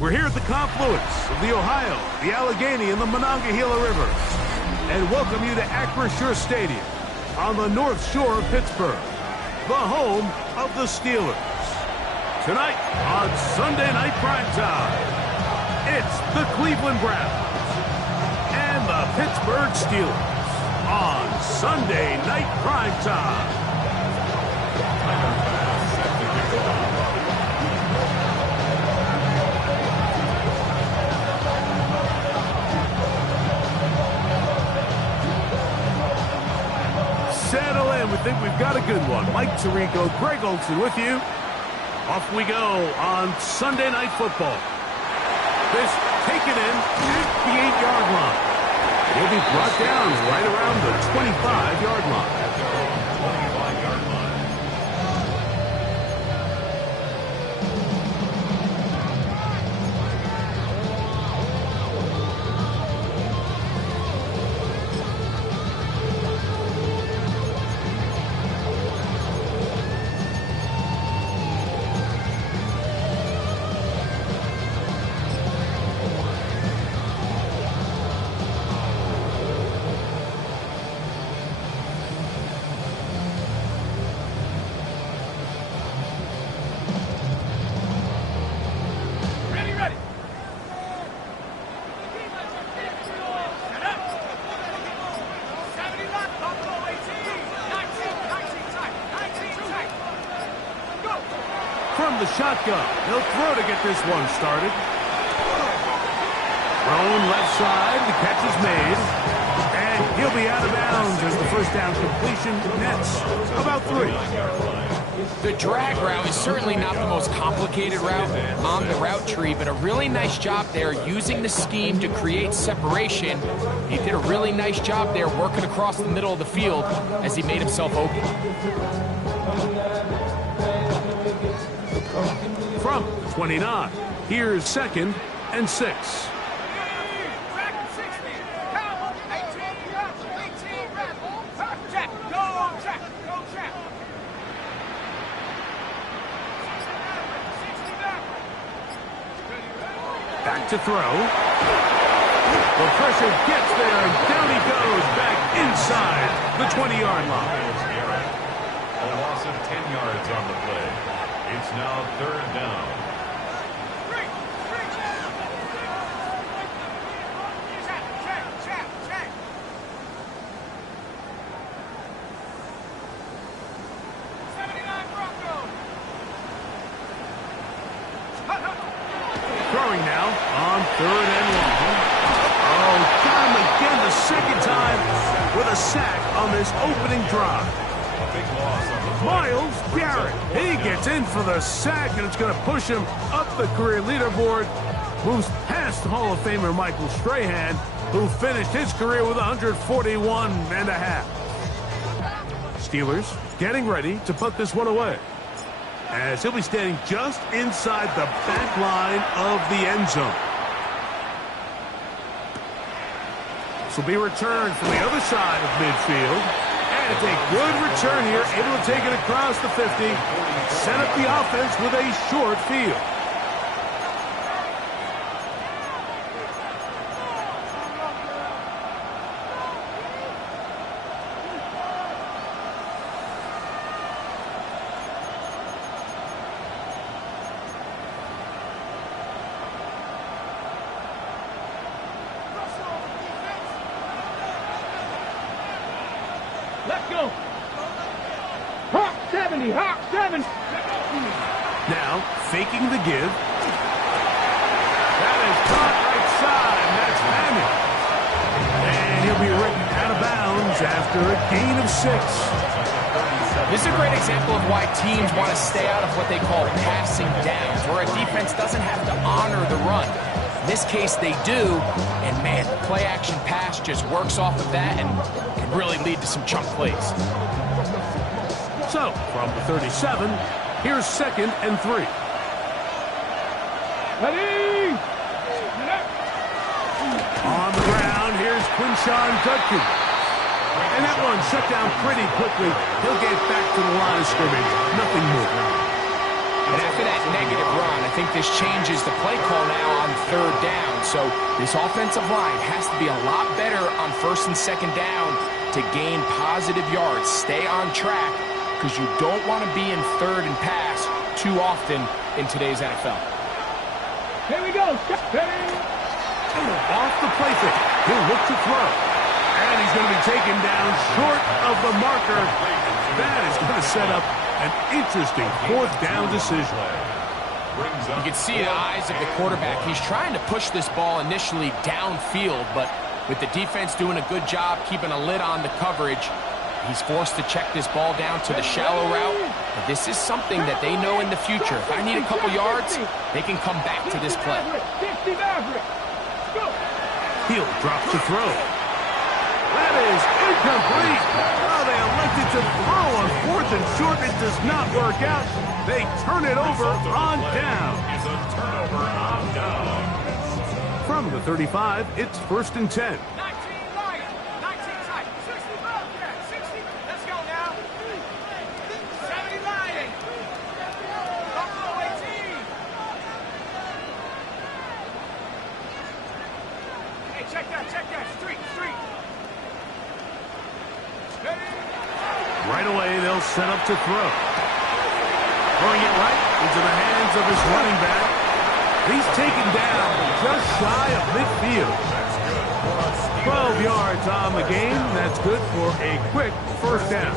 We're here at the confluence of the Ohio, the Allegheny, and the Monongahela Rivers, and welcome you to Acrisure Stadium on the North Shore of Pittsburgh, the home of the Steelers. Tonight on Sunday Night Primetime, it's the Cleveland Browns and the Pittsburgh Steelers on Sunday Night Primetime. Settle in. We think we've got a good one. Mike Tirico, Greg Olson with you. Off we go on Sunday Night Football. This taken in at the 8-yard line. He'll be brought down right around the 25-yard line. From the shotgun, he'll throw to get this one started. Thrown left side, the catch is made, and he'll be out of bounds as the first down completion nets about 3. The drag route is certainly not the most complicated route on the route tree, but a really nice job there using the scheme to create separation. He did a really nice job there working across the middle of the field as he made himself open. From 29, here's 2nd and 6. Back to throw. The pressure gets there, and down he goes back inside the 20-yard line. A loss of 10 yards on the play. It's now 3rd down. Throwing now on 3rd and long. Oh, got him again the second time with a sack on this opening drive. A big loss on the play. Miles Garrett, he gets in for the sack, and it's going to push him up the career leaderboard. Moves past Hall of Famer Michael Strahan, who finished his career with 141 and a half. Steelers getting ready to put this one away, as he'll be standing just inside the back line of the end zone. This will be returned from the other side of midfield. And it's a good return here, able to take it across the 50, set up the offense with a short field. Let's go. Hawk 70, Hawk 7. Now, faking the give. That is caught right side. That's Hammond. after a gain of 6. This is a great example of why teams want to stay out of what they call passing downs, where a defense doesn't have to honor the run. In this case, they do, and man, the play-action pass just works off of that and can really lead to some chunk plays. So, from the 37, here's 2nd and 3. Ready? On the ground, here's Quinshawn Judkins. And that one shut down pretty quickly. He'll get back to the line of scrimmage. Nothing more. And after that negative run, I think this changes the play call now on 3rd down. So this offensive line has to be a lot better on 1st and 2nd down to gain positive yards. Stay on track because you don't want to be in 3rd and pass too often in today's NFL. Here we go. Ready? Off the play fake. He'll look to throw. And he's going to be taken down short of the marker. That is going to set up an interesting 4th down decision. You can see the eyes of the quarterback. He's trying to push this ball initially downfield, but with the defense doing a good job keeping a lid on the coverage, he's forced to check this ball down to the shallow route. But this is something that they know in the future. If I need a couple yards, they can come back to this play. He'll drop to throw. That is incomplete. Oh, they elected to throw on 4th and short. It does not work out. They turn it over on down. Is a turnover on down. From the 35, it's 1st and 10. 19 Lions, 19 tight, 60 Bobcat, 60. Let's go now. 70 Lions. Buffalo 18. Hey, check that. Street. Right away, they'll set up to throw. Throwing it right into the hands of his running back. He's taken down just shy of midfield. 12 yards on the game. That's good for a quick 1st down.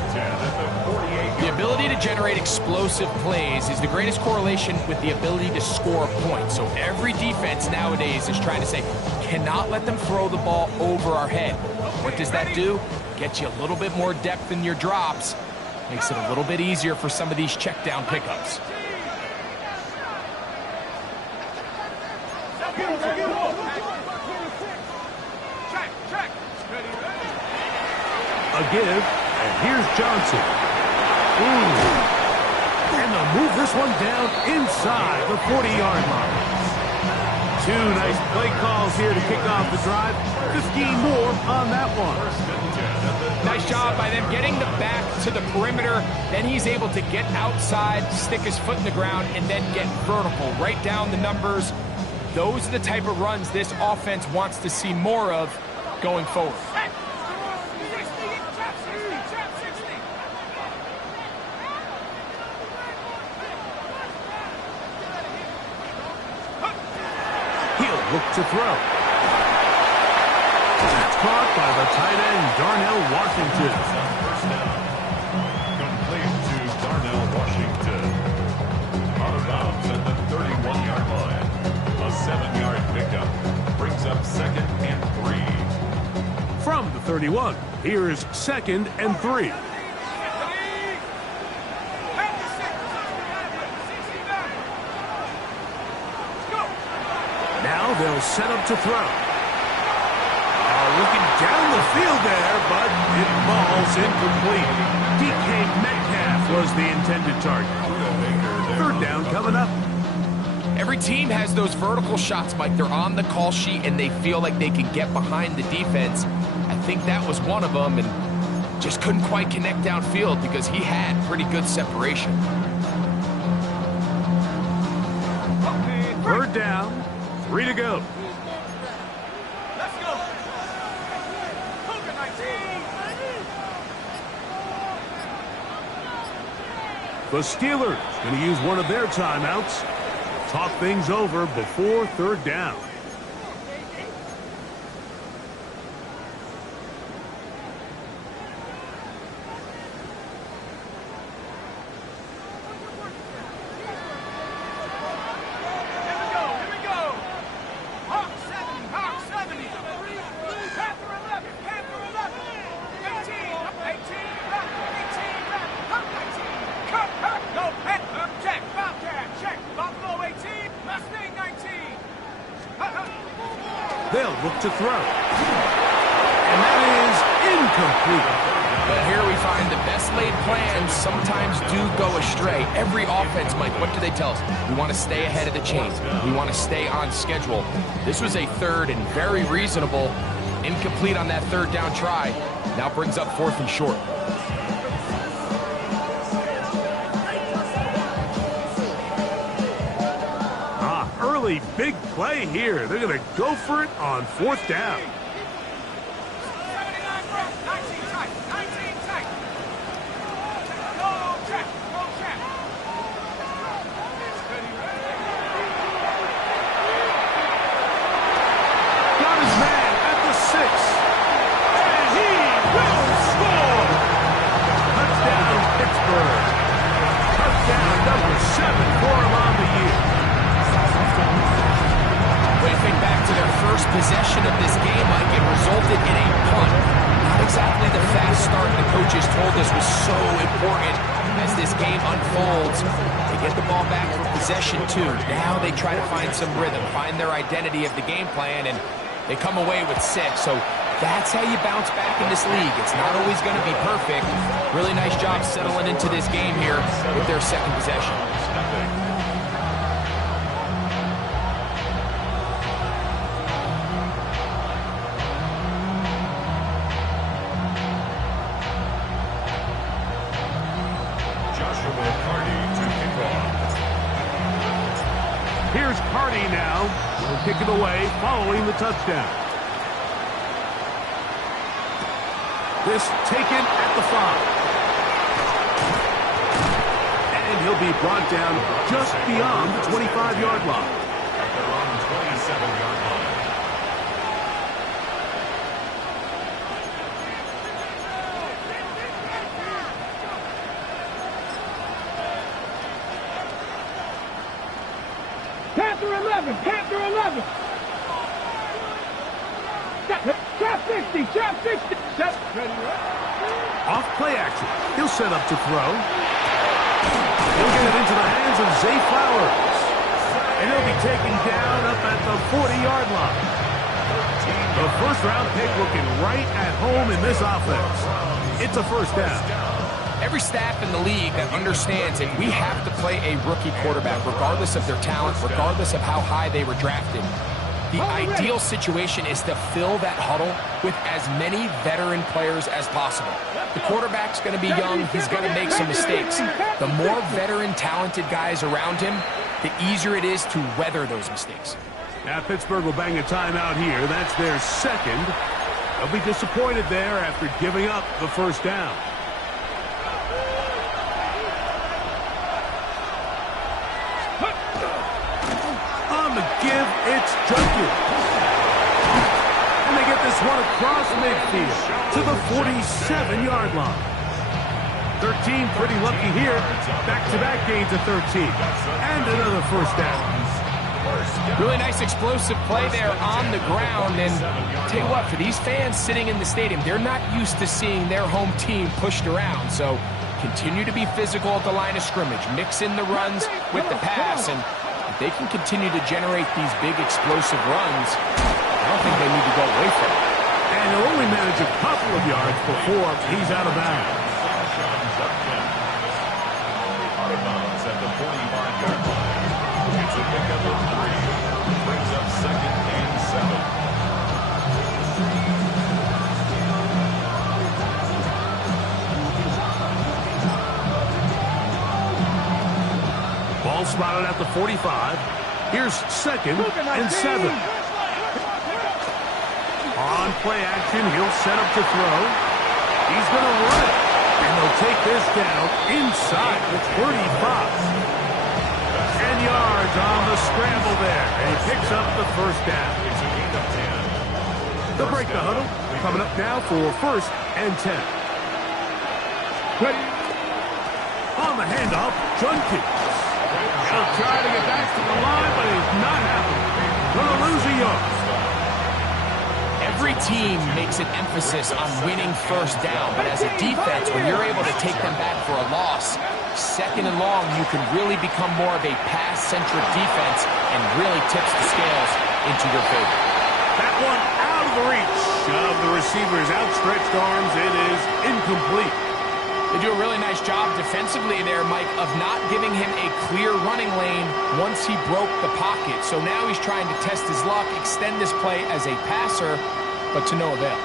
The ability to generate explosive plays is the greatest correlation with the ability to score points. So every defense nowadays is trying to say, cannot let them throw the ball over our head. What does that do? Gets you a little bit more depth in your drops. Makes it a little bit easier for some of these check down pickups. A give, and here's Johnson. And they'll move this one down inside the 40-yard line. 2 nice play calls here to kick off the drive. 15 more on that one. Nice job by them getting the back to the perimeter. Then he's able to get outside, stick his foot in the ground, and then get vertical. Right down the numbers. Those are the type of runs this offense wants to see more of going forward. He'll look to throw. That's caught by the tight end, Darnell Washington. First down. Complete to Darnell Washington. Out of bounds at the 31-yard line. A 7-yard pickup brings up 2nd and 3. From the 31, here's 2nd and 3. Now they'll set up to throw. Looking down the field there, but it falls incomplete. DK Metcalf was the intended target. 3rd down coming up. Every team has those vertical shots, Mike. They're on the call sheet, and they feel like they can get behind the defense. I think that was one of them, and just couldn't quite connect downfield because he had pretty good separation. 3rd down, 3 to go. Let's go. Cougar 19. The Steelers going to use one of their timeouts. Talk things over before 3rd down. They'll look to throw. And that is incomplete. But here we find the best laid plans sometimes do go astray. Every offense, Mike, what do they tell us? We want to stay ahead of the chains. We want to stay on schedule. This was a third and very reasonable. Incomplete on that third down try. Now brings up 4th and short. Early big play here. They're going to go for it on 4th down. Possession of this game, Mike, it resulted in a punt. Not exactly the fast start the coaches told us was so important as this game unfolds. They get the ball back for possession too. Now they try to find some rhythm, find their identity of the game plan, and they come away with 6. So that's how you bounce back in this league. It's not always going to be perfect. Really nice job settling into this game here with their second possession. Here's Cardi now. Will kick it away following the touchdown. This taken at the 5. And he'll be brought down just beyond the 25-yard line. At their own 27-yard line. Panther 11. Trap 60. Trap 60. Off play action. He'll set up to throw. He'll get it into the hands of Zay Flowers. And he'll be taken down up at the 40-yard line. The first-round pick looking right at home in this offense. It's a first down. Every staff in the league that understands it, we have to play a rookie quarterback, regardless of their talent, regardless of how high they were drafted. The ideal situation is to fill that huddle with as many veteran players as possible. The quarterback's going to be young. He's going to make some mistakes. The more veteran, talented guys around him, the easier it is to weather those mistakes. Now Pittsburgh will bang a timeout here. That's their second. They'll be disappointed there after giving up the first down. It's Jenkins. And they get this one across midfield to the 47-yard line. 13 pretty lucky here. Back-to-back gains of 13. And another first down. Really nice explosive play there on the ground. And tell you what, for these fans sitting in the stadium, they're not used to seeing their home team pushed around. So continue to be physical at the line of scrimmage. Mix in the runs with the pass. And they can continue to generate these big explosive runs. I don't think they need to go away from it. And he'll only manage a couple of yards before he's out of bounds. Out of bounds at the 45-yard line. It's a pickup of 3. Brings up 2nd and 7. Ball spotted at the 45. Here's 2nd and 7. On play action, he'll set up to throw. He's going to run it. And they'll take this down inside the 35. 10 yards on the scramble there. And he picks up the first down. It's a gain of 10. They'll break the huddle. Coming up now for 1st and 10. Ready. On the handoff, Jenkins. He'll try to get back to the line, but it's not happening. Gonna lose a yard. Every team makes an emphasis on winning first down, but as a defense, when you're able to take them back for a loss, 2nd and long, you can really become more of a pass-centric defense and really tips the scales into your favor. That That one out of the reach of the receiver's outstretched arms. It is incomplete. They do a really nice job defensively there, Mike, of not giving him a clear running lane once he broke the pocket. So now he's trying to test his luck, extend this play as a passer, but to no avail.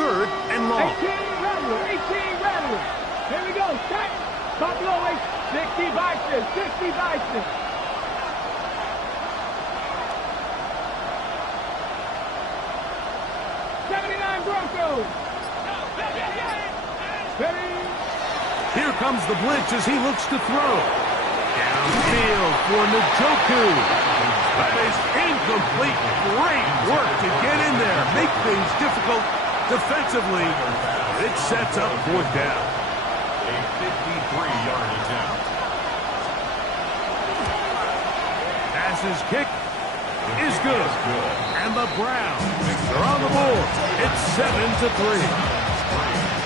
3rd and long. 18 Rattler, 18 Rattler. Here we go, set. Buffalo 60 Bison, 60 Bison. Broncos. Here comes the blitz as he looks to throw. Downfield for Njoku. That is incomplete. Great work to get in there. Make things difficult defensively. It sets up 4th down. A 53-yard attempt. Passes kick is good. And the Browns are on the board. It's 7-3.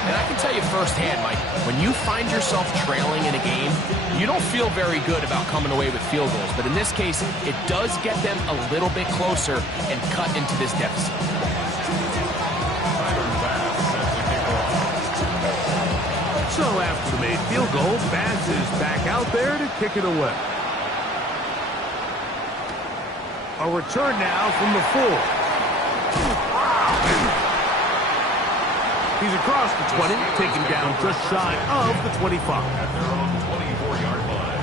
And I can tell you firsthand, Mike, when you find yourself trailing in a game, you don't feel very good about coming away with field goals. But in this case, it does get them a little bit closer and cut into this deficit. So after the made field goal, Bass is back out there to kick it away. A return now from the 4. He's across the 20, taken down just shy of the 25. At their own 24-yard line.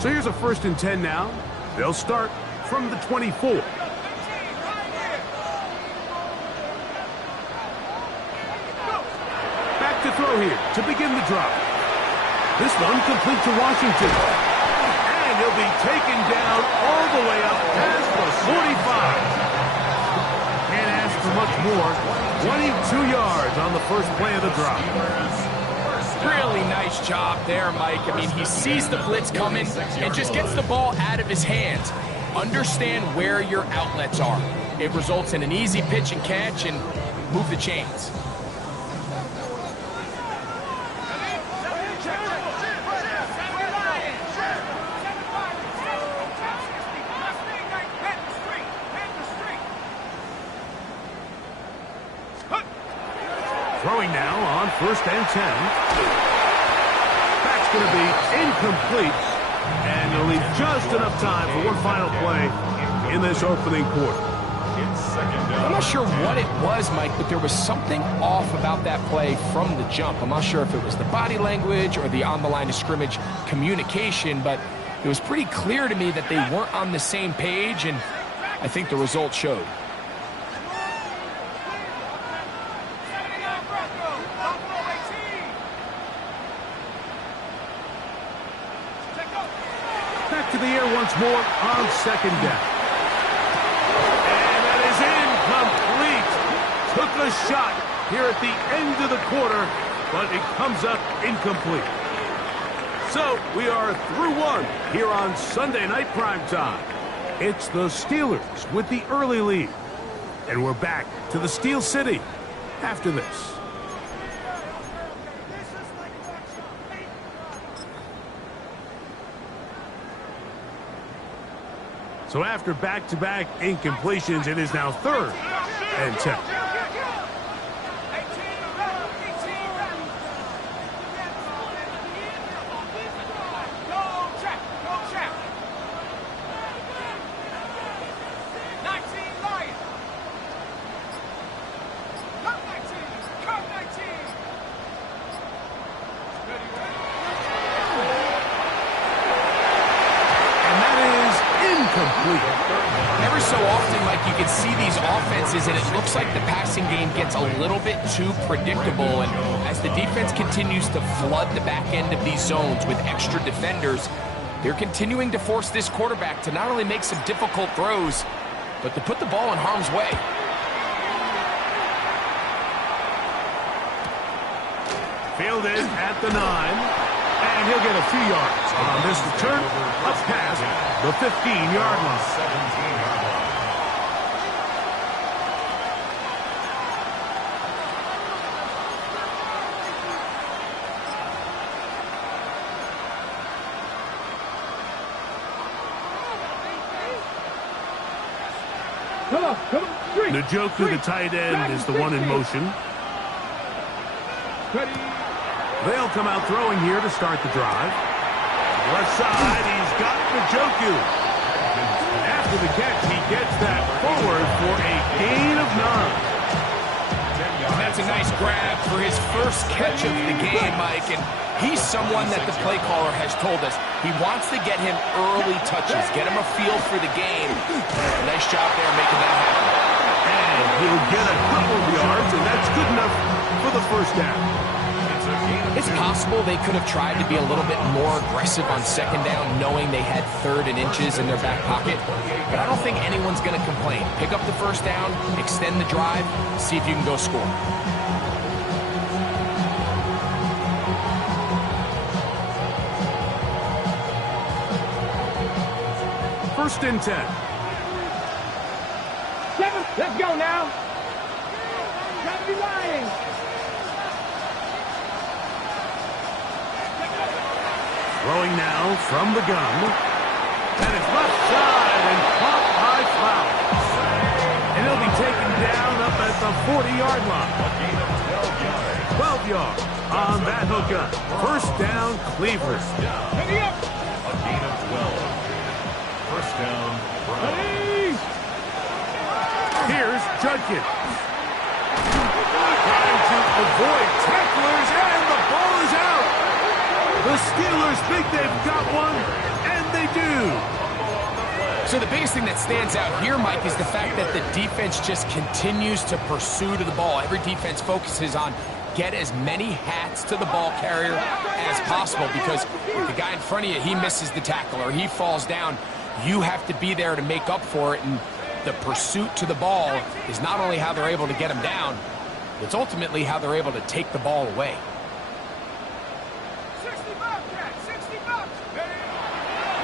So here's a 1st and 10 now. They'll start from the 24. To throw here to begin the drive. This one complete to Washington. And he'll be taken down all the way up past the 45. Can't ask for much more. 22 yards on the first play of the drive. Really nice job there, Mike. I mean, he sees the blitz coming and just gets the ball out of his hands. Understand where your outlets are. It results in an easy pitch and catch and move the chains. Throwing now on 1st and 10. That's going to be incomplete. And you'll leave just enough time for one final play in this opening quarter. I'm not sure what it was, Mike, but there was something off about that play from the jump. I'm not sure if it was the body language or the on-the-line of scrimmage communication, but it was pretty clear to me that they weren't on the same page, and I think the result showed. Back to the air once more on 2nd down. And that is incomplete. Took a shot here at the end of the quarter, but it comes up incomplete. So we are through one here on Sunday Night Primetime. It's the Steelers with the early lead. And we're back to the Steel City after this. So after back-to-back incompletions, it is now 3rd and 10. Every so often, Mike, you can see these offenses, and it looks like the passing game gets a little bit too predictable. And as the defense continues to flood the back end of these zones with extra defenders, they're continuing to force this quarterback to not only make some difficult throws, but to put the ball in harm's way. Fielded at the 9. And he'll get a few yards on this return up past the 15-yard line. 17-yard line. Come on, three. Njoku, the tight end, is the one in motion. Ready. They'll come out throwing here to start the drive. Left side, he's got Njoku. After the catch, he gets that forward for a gain of 9. That's a nice grab for his first catch of the game, Mike, and he's someone that the play caller has told us he wants to get him early touches, get him a feel for the game. Nice job there making that happen. And he'll get a couple of yards, and that's good enough for the first down. It's possible they could have tried to be a little bit more aggressive on second down, knowing they had 3rd and inches in their back pocket. But I don't think anyone's going to complain. Pick up the first down, extend the drive, see if you can go score. First and 10. 7. Let's go now. Got to be lying. Throwing now from the gun. And it's left side and caught by Flowers. And he'll be taken down up at the 40-yard line. 12 yards on that hookup. First down, Cleveland. Ready up. A gain of 12. First down, Brown. Ready. Here's Judkins. Trying to avoid tacklers, and the ball is out. The Steelers think they've got one, and they do. So the biggest thing that stands out here, Mike, is the fact that the defense just continues to pursue to the ball. Every defense focuses on get as many hats to the ball carrier as possible, because if the guy in front of you, he misses the tackle or he falls down, you have to be there to make up for it. And the pursuit to the ball is not only how they're able to get him down, it's ultimately how they're able to take the ball away. 60 bucks, Jack, 60 bucks.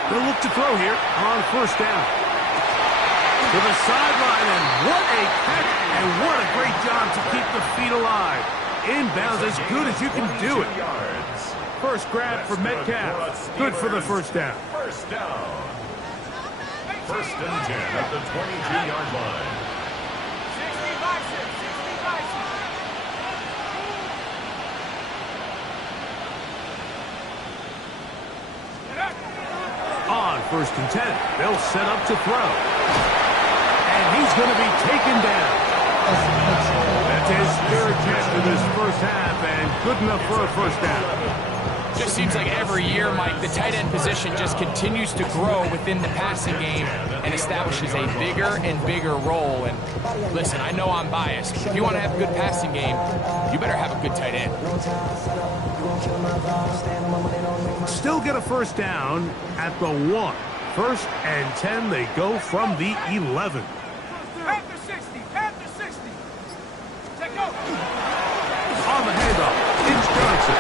They'll look to throw here on first down. To the sideline, and what a catch, and what a great job to keep the feet alive. Inbounds as good as you can do it. First grab for Metcalf. Good for the first down. First down. First and 10 at the 22-yard line. 60 bison, 60 bison. On first and 10, they'll set up to throw. And he's going to be taken down. That's his third catch for this first half, and good enough for a first down. Just seems like every year, Mike, the tight end position just continues to grow within the passing game and establishes a bigger and bigger role. And listen, I know I'm biased. If you want to have a good passing game, you better have a good tight end. Still get a first down at the 1. First and 10, they go from the 11. Panther 60, Panther 60. Take over. On the handoff, it's Johnson.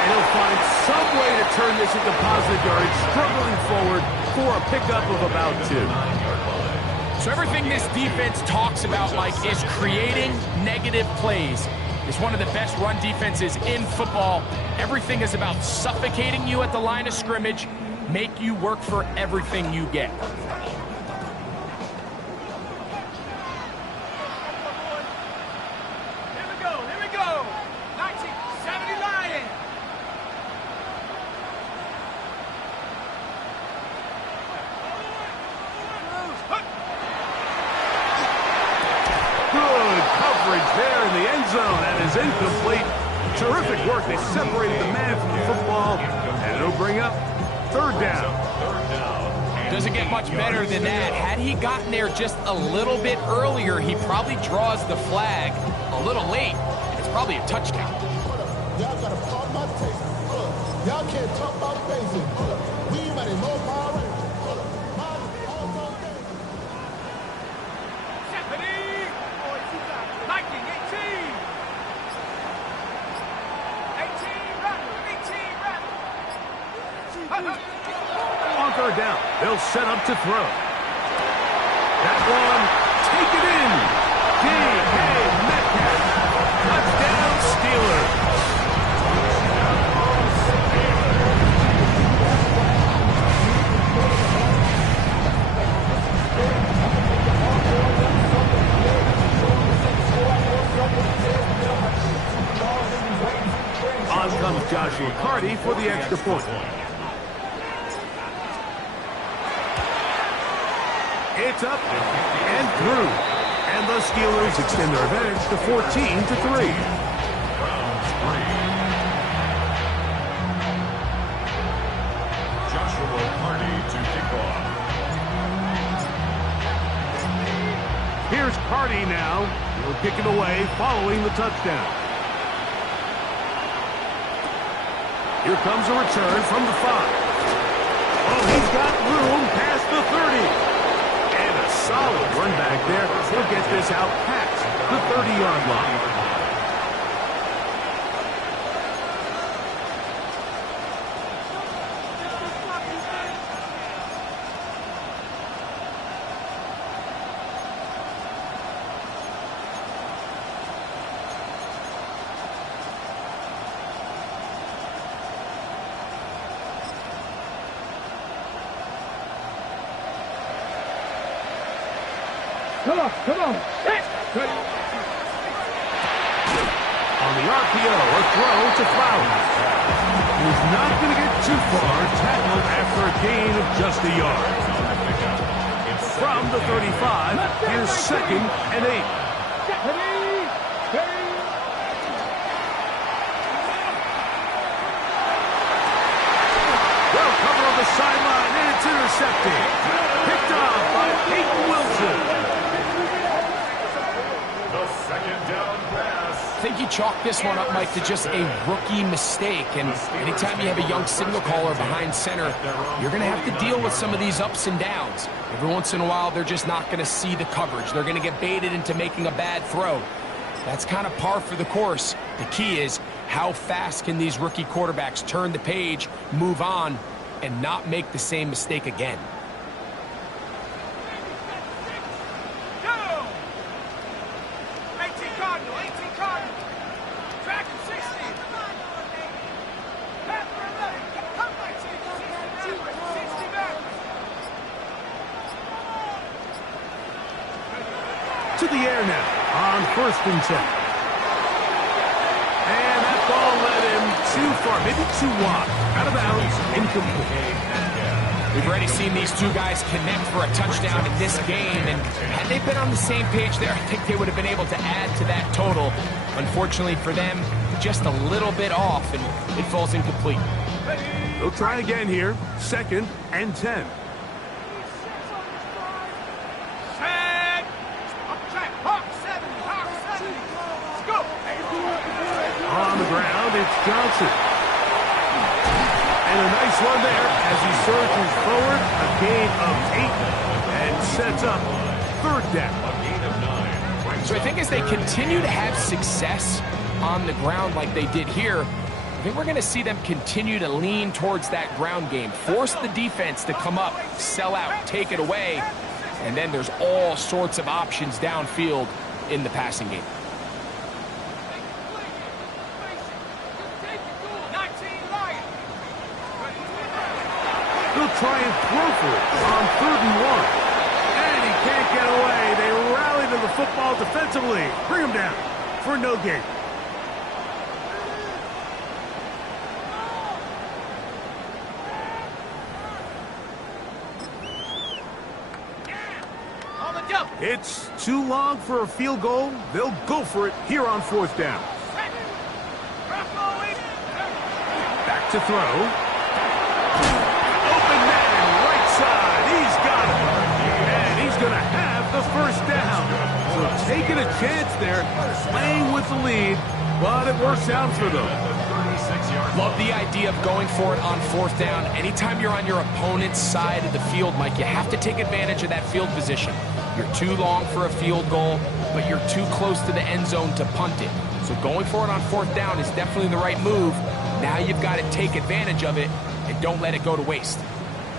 And he'll find some way to turn this into positive yardage, struggling forward for a pickup of about 2. So everything this defense talks about, Mike, is creating negative plays. It's one of the best run defenses in football. Everything is about suffocating you at the line of scrimmage, make you work for everything you get. Here we go, here we go. 1970 Lion. Good coverage there in the end zone, and is incomplete. Terrific work. They separated the man from the football, and it'll bring up third down. Doesn't get much better than that. Had he gotten there just a little bit earlier, he probably draws the flag a little late. It's probably a touchdown. Y'all gotta pop my taste. Y'all can't talk about basic. We ain't ready no power. Stephanie. 19, 18. 18 Rattler, 18 Rattler. They'll set up to throw. That one, take it in. D.K. Metcalf. Touchdown, Steelers. On comes Joshua Carty for the extra point. It's up and through. And the Steelers extend their advantage to 14-3. Joshua Carty to kick off. Here's Carty now. He'll kick it away following the touchdown. Here comes a return from the 5. Oh, he's got room past the 30. And a solid run back there. He'll get this out past the 30-yard line. Come on. Set. On the RPO, a throw to Flowers. He's not going to get too far. Tackled after a gain of just a yard. From the 35, here's 2nd and 8. Well, cover on the sideline, and it's intercepted. Picked off by Peyton Wilson. I think you chalk this one up, Mike, to just a rookie mistake. And anytime you have a young signal caller behind center, you're going to have to deal with some of these ups and downs. Every once in a while, they're just not going to see the coverage. They're going to get baited into making a bad throw. That's kind of par for the course. The key is how fast can these rookie quarterbacks turn the page, move on, and not make the same mistake again. 18 Cardinal. Track him 60. Pass for 11. Come 60 back. To the air now on 1st and 10. And that ball led him too far, maybe too wide. Out of bounds, incomplete. We've already seen these two guys connect for a touchdown in this game, and had they been on the same page there, I think they would have been able to add to that total. Unfortunately for them, just a little bit off, and it falls incomplete. They'll try again here, 2nd and 10. Set. Up track. Hawk 70. Let's go. On the ground, it's Johnson. And a nice run there as he surges forward, a gain of 8, and sets up 3rd down. So I think as they continue to have success on the ground like they did here, I think we're going to see them continue to lean towards that ground game, force the defense to come up, sell out, take it away, and then there's all sorts of options downfield in the passing game. He'll try and throw for it on 3rd and 1. And he can't get away. They rally to the football defensively. Bring him down for no gain. It's too long for a field goal. They'll go for it here on 4th down. Back to throw. Open man, right side. He's got it. And he's going to have the 1st down. So taking a chance there, playing with the lead, but it works out for them. Love the idea of going for it on 4th down. Anytime you're on your opponent's side of the field, Mike, you have to take advantage of that field position. You're too long for a field goal, but you're too close to the end zone to punt it. So going for it on 4th down is definitely the right move. Now you've got to take advantage of it and don't let it go to waste.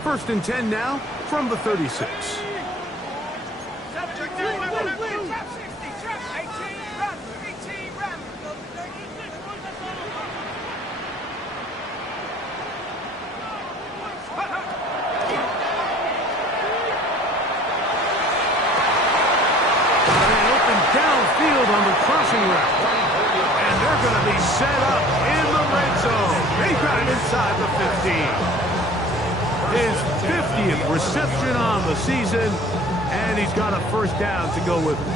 First and 10 now from the 36. Downfield on the crossing route. And they're going to be set up in the red zone. They got it inside the 15. His 50th reception on the season, and he's got a first down to go with it.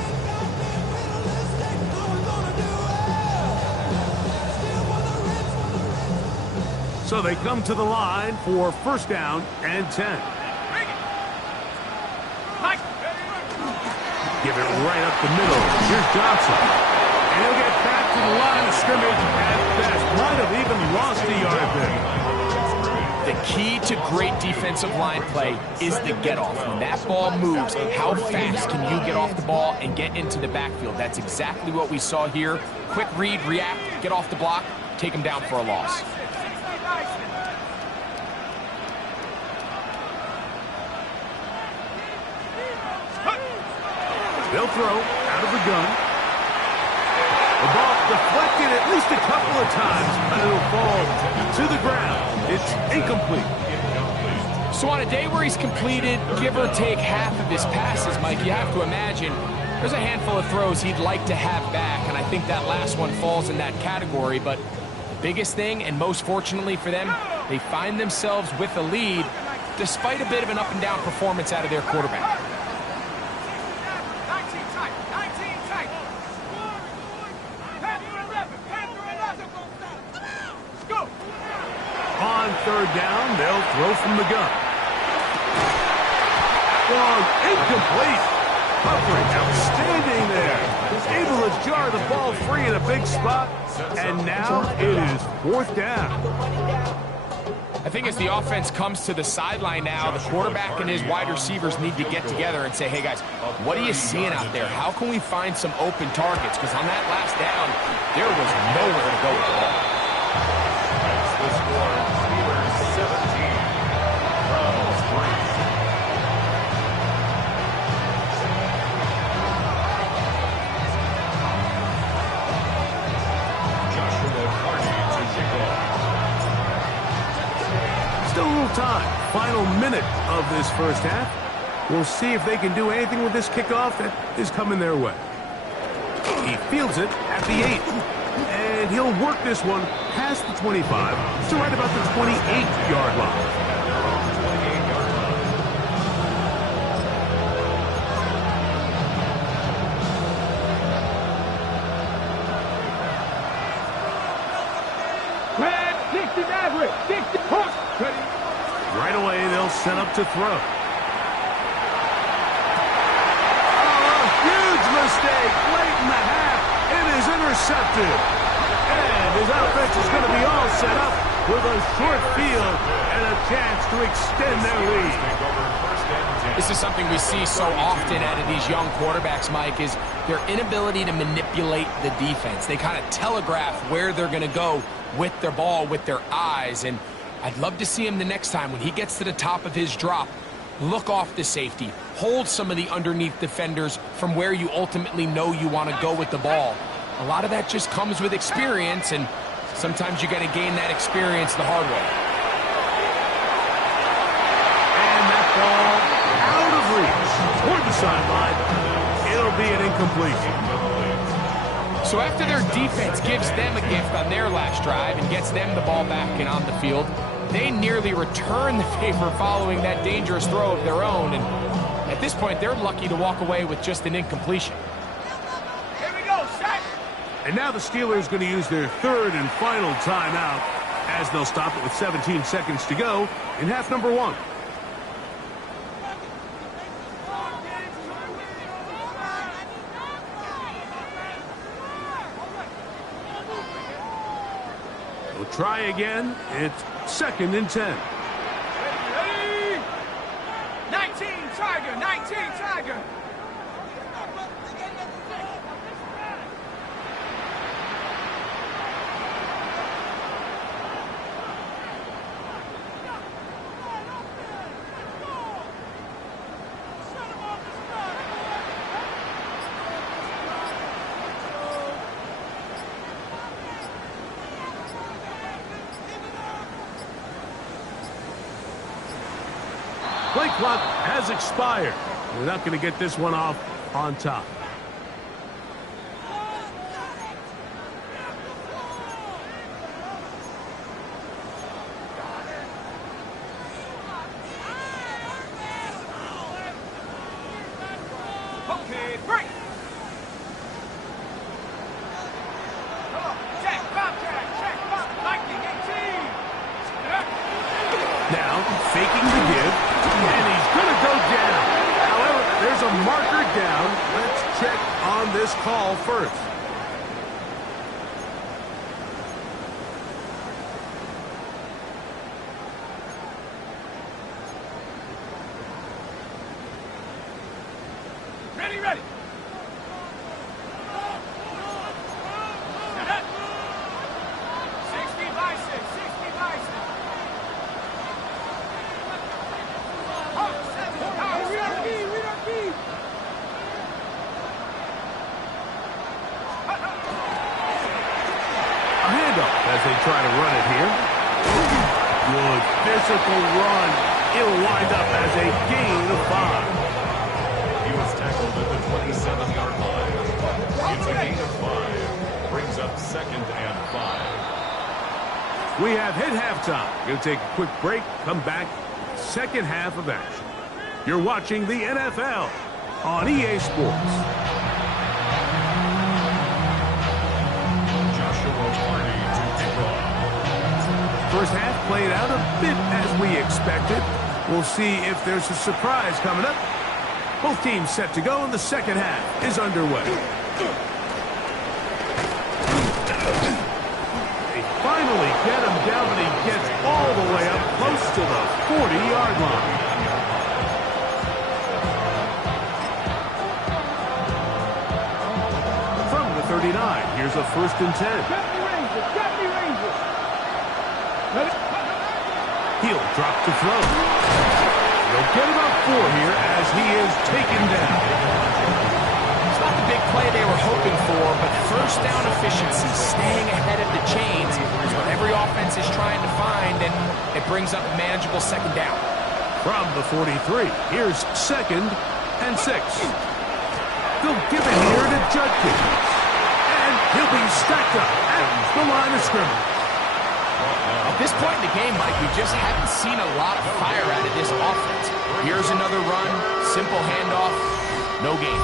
So they come to the line for first down and 10. Give it right up the middle. Here's Johnson. And he'll get back to the line of scrimmage at best. Might have even lost a yard there. The key to great defensive line play is the get-off. When that ball moves, how fast can you get off the ball and get into the backfield? That's exactly what we saw here. Quick read, react, get off the block, take him down for a loss. They'll throw out of the gun. The ball deflected at least a couple of times, but it'll fall to the ground. It's incomplete. So on a day where he's completed, give or take half of his passes, Mike, you have to imagine there's a handful of throws he'd like to have back, and I think that last one falls in that category. But the biggest thing, and most fortunately for them, they find themselves with a lead despite a bit of an up-and-down performance out of their quarterback. On third down, they'll throw from the gun. Long, incomplete. Coverage outstanding there. Able to jar the ball free in a big spot. And now it is fourth down. I think as the offense comes to the sideline now, the quarterback and his wide receivers need to get together and say, hey, guys, what are you seeing out there? How can we find some open targets? Because on that last down, there was nowhere to go with the ball. The score, Steelers 17, Browns 3. Joshua Carney to kick off. Still a little time. Final minute of this first half. We'll see if they can do anything with this kickoff that is coming their way. He fields it at the 8. And he'll work this one past the 25 to right about the 28-yard line. Red 60 Maverick, 60 push. Right away, they'll set up to throw. Oh, a huge mistake late in the half. It is intercepted. And his offense is going to be all set up with a short field and a chance to extend their lead. This is something we see so often out of these young quarterbacks, Mike, is their inability to manipulate the defense. They kind of telegraph where they're going to go with their ball, with their eyes. And I'd love to see him the next time when he gets to the top of his drop, look off the safety, hold some of the underneath defenders from where you ultimately know you want to go with the ball. A lot of that just comes with experience, and sometimes you got to gain that experience the hard way. And that ball out of reach toward the sideline. It'll be an incompletion. So after their defense gives them a gift on their last drive and gets them the ball back and on the field, they nearly return the favor following that dangerous throw of their own. And at this point, they're lucky to walk away with just an incompletion. Here we go, set. And now the Steelers going to use their third and final timeout as they'll stop it with 17 seconds to go in half number 1. We'll try again. It's second and 10. Ready? 19 Tiger, 19 Tiger. play clock has expired. We're not going to get this one off on top. Okay, break. Come on, check, bump, lightning 18. Now, faking the give, and he's going to go down. However, there's a marker down. Let's check on this call first. Ready. 60 by 6. A handoff as they try to run it here. Good physical run. It'll wind up as a gain of 5. He was tackled at the 27-yard line. It's a gain of 5. Brings up 2nd and 5. We have hit halftime. Going to take a quick break, come back, second half of action. You're watching the NFL on EA Sports. Joshua Party to kick off. First half played out a bit as we expected. We'll see if there's a surprise coming up. Both teams set to go, and the second half is underway. They finally get him down, but he gets all the way up close to the 40-yard line. From the 39, here's a 1st and 10. Deputy Rangers. He'll drop to throw. He'll get about 4 here as he is taken down. It's not the big play they were hoping for, but first down efficiency, staying ahead of the chains, is what every offense is trying to find, and it brings up a manageable second down. From the 43, here's 2nd and 6. They'll give it here to Judkins. And he'll be stacked up at the line of scrimmage. At this point in the game, Mike, we just haven't seen a lot of fire out of this offense. Here's another run, simple handoff, no gain.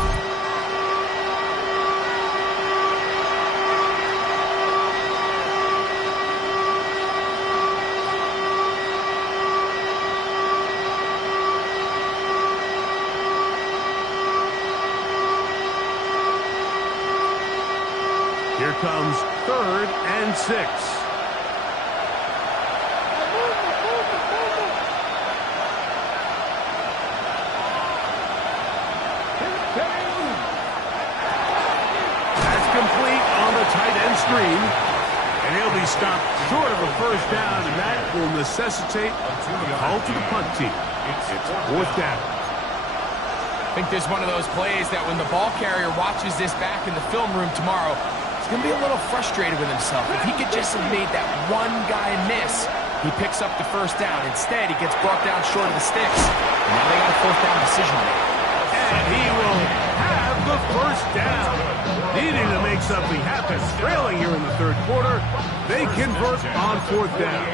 Here comes 3rd and 6. Tight end screen, and he'll be stopped short of a first down, and that will necessitate a call to the punt team. It's 4th down. I think there's one of those plays that when the ball carrier watches this back in the film room tomorrow, he's going to be a little frustrated with himself. If he could just have made that one guy miss, he picks up the first down. Instead, he gets brought down short of the sticks. And now they got a 4th down decision to make. And he will have the first down. Needing to make something happen. Trailing here in the 3rd quarter. They convert on 4th down.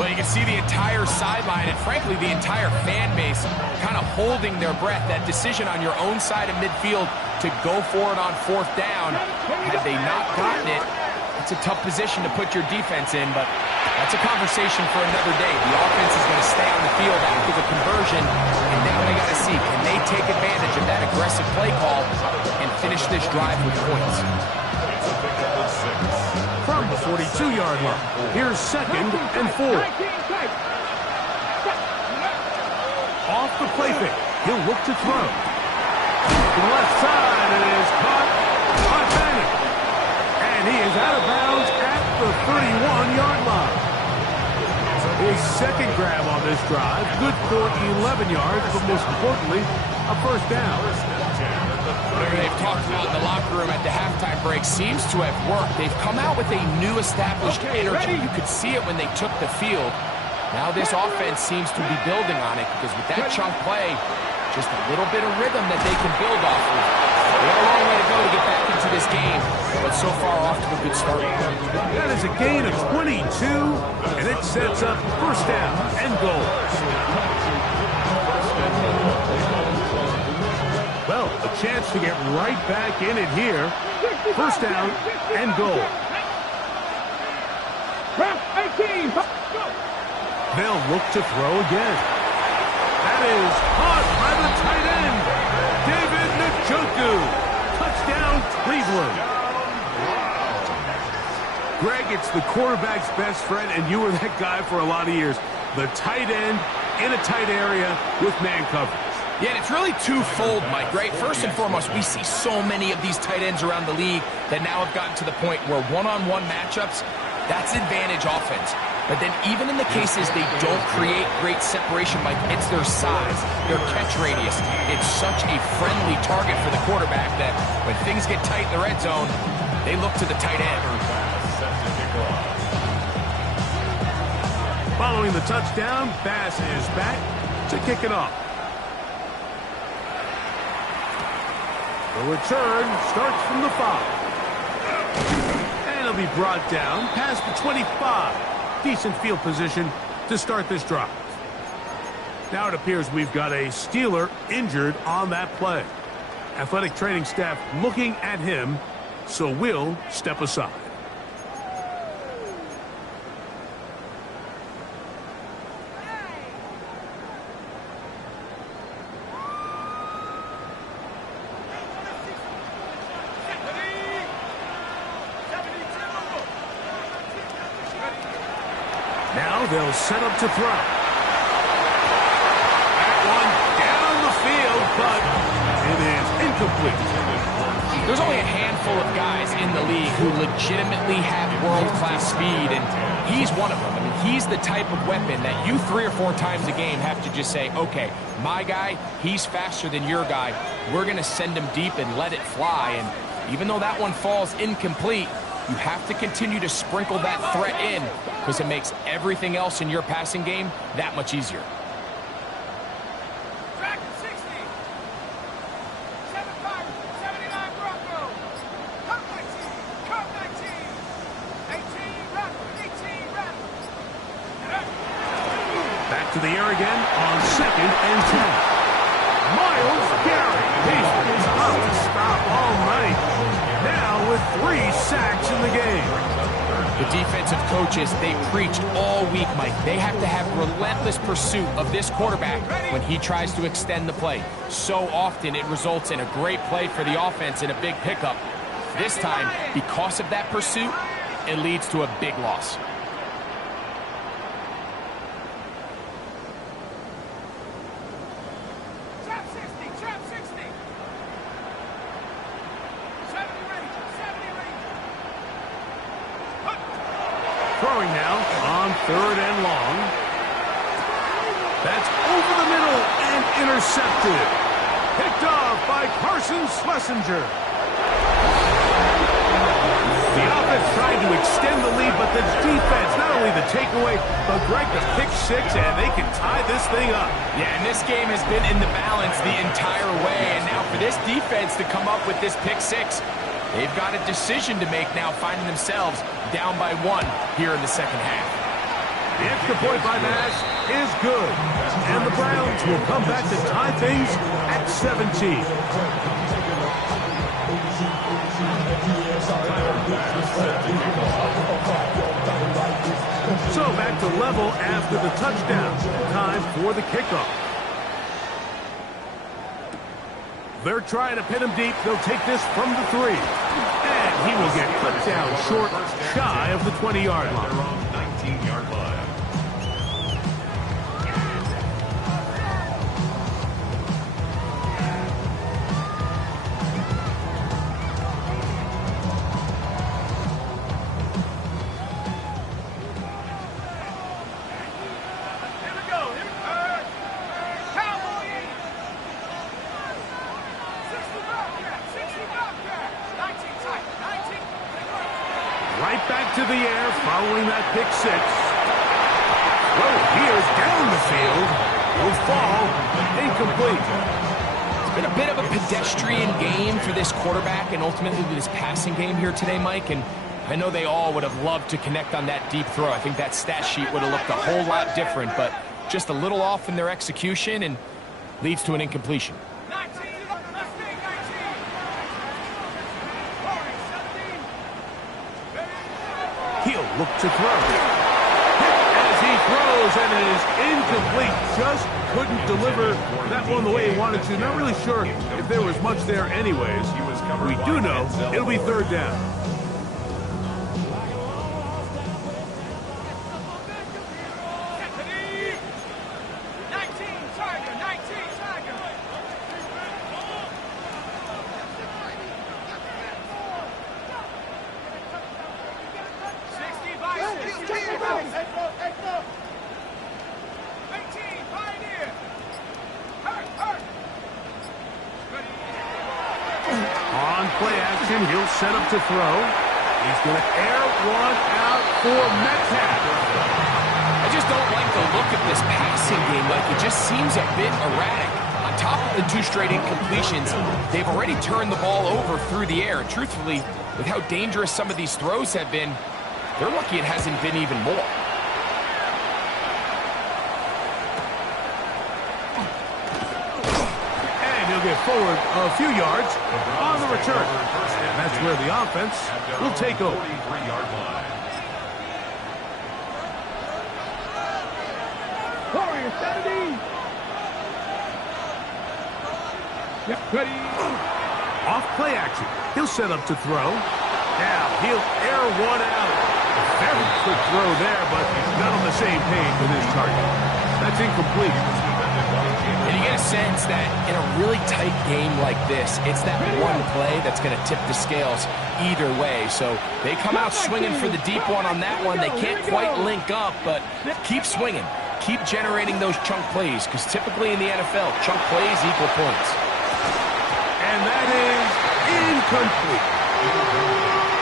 Well, you can see the entire sideline and, frankly, the entire fan base kind of holding their breath. That decision on your own side of midfield to go for it on 4th down. Had they not gotten it, it's a tough position to put your defense in, but that's a conversation for another day. The offense is going to stay on the field after the conversion, and now they got to see, can they take advantage of that aggressive play call and finish this drive with points? From the 42-yard line, here's 2nd and 4. Off the play fake, he'll look to throw. To the left side, and it is caught by Bennett. And he is out of bounds at the 31-yard line. His 2nd grab on this drive, good for 11 yards, but most importantly, a first down. Whatever they've talked about in the locker room at the halftime break seems to have worked. They've come out with a new established energy. You could see it when they took the field. Now this offense seems to be building on it because with that chunk play, just a little bit of rhythm that they can build off of. They have a long way to go to get back into this game, but so far off to a good start. That is a gain of 22, and it sets up first down and goal. Well, a chance to get right back in it here. First down and goal. 18. They'll look to throw again. That is caught by the tight end, David Njoku. Touchdown, Cleveland. Greg, it's the quarterback's best friend, and you were that guy for a lot of years. The tight end in a tight area with man coverage. Yeah, and it's really twofold, Mike, right? First and foremost, we see so many of these tight ends around the league that now have gotten to the point where one-on-one matchups, that's advantage offense. But then even in the cases they don't create great separation, Mike, it's their size, their catch radius. It's such a friendly target for the quarterback that when things get tight in the red zone, they look to the tight end. Following the touchdown, Bass is back to kick it off. The return starts from the 5. And it'll be brought down past the 25. Decent field position to start this drive. Now it appears we've got a Steeler injured on that play. Athletic training staff looking at him, so we'll step aside. Now they'll set up to throw. That one down the field, but it is incomplete. There's only a handful of guys in the league who legitimately have world-class speed, and he's one of them. I mean, he's the type of weapon that you 3 or 4 times a game have to just say, okay, my guy, he's faster than your guy. We're going to send him deep and let it fly. And even though that one falls incomplete, you have to continue to sprinkle that threat in because it makes everything else in your passing game that much easier. Track 60. 75, 79 Broncos. Cup 19, Cup 19. 18 Rattle, 18 Rattle. Back to the air again on 2nd and 10. Myles Garrett. He's been tough to stop all night. Now with 3 sacks in the game. The defensive coaches, they preached all week, Mike. They have to have relentless pursuit of this quarterback when he tries to extend the play. So often it results in a great play for the offense and a big pickup. This time, because of that pursuit, it leads to a big loss. Trap 60, trap 60. 70 Ranger, 70 Ranger. Throwing now on 3rd and long. That's over the middle and intercepted. Picked off by Carson Schlesinger. The offense trying to extend the lead, but the defense, not only the takeaway, but Greg, the pick 6, and they can tie this thing up. Yeah, and this game has been in the balance the entire way, and now for this defense to come up with this pick 6, they've got a decision to make now, finding themselves down by 1 here in the second half. The extra point by Bass is good, and the Browns will come back to tie things at 17. So back to level after the touchdown. Time for the kickoff. They're trying to pin him deep. They'll take this from the 3. And he will get cut down short, shy of the 20-yard line. 19-yard line. Here we go. Cowboy 80. 60 Bobcat, 60 Bobcat. 19 tight, 19. Right back to the air following that pick 6. Throw here fires down the field. Will fall incomplete. It's been a bit of a pedestrian game for this quarterback and ultimately this passing game here today, Mike. And I know they all would have loved to connect on that deep throw. I think that stat sheet would have looked a whole lot different, but just a little off in their execution and leads to an incompletion. 19, mistake 19. Corey, 17. He'll look to throw. As he throws and it is incomplete. Just couldn't deliver that one the way he wanted to. Not really sure if there was much there anyways. We do know it'll be third down. On play action, he'll set up to throw. He's going to air one out for Metcalf. I just don't like the look of this passing game. Like, it just seems a bit erratic. On top of the 2 straight incompletions, they've already turned the ball over through the air. And truthfully, with how dangerous some of these throws have been, they're lucky it hasn't been even more. He'll get forward a few yards on the return. And that's where the offense will take over. 43-yard line. Warriors 17. Yep, ready. Off play action. He'll set up to throw. Now he'll air one out. A very quick throw there, but he's not on the same page with his target. That's incomplete. And you get a sense that in a really tight game like this, it's that one play that's going to tip the scales either way. So they come out swinging for the deep one on that one. They can't quite link up, but keep swinging. Keep generating those chunk plays, because typically in the NFL, chunk plays equal points. And that is incomplete.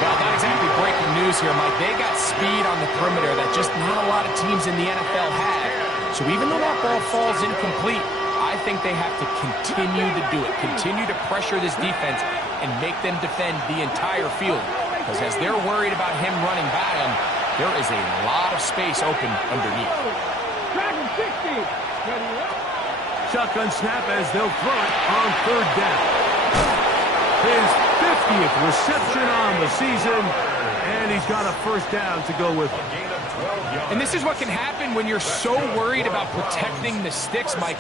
Well, not exactly breaking news here, Mike. They got speed on the perimeter that just not a lot of teams in the NFL have. So even though that ball falls incomplete, I think they have to continue to do it. Continue to pressure this defense and make them defend the entire field. Because as they're worried about him running by them, there is a lot of space open underneath. Dragon 60. Ready, Shotgun snap as they'll throw it on third down. His 50th reception on the season, and he's got a first down to go with him. And this is what can happen when you're so worried about protecting the sticks, Mike.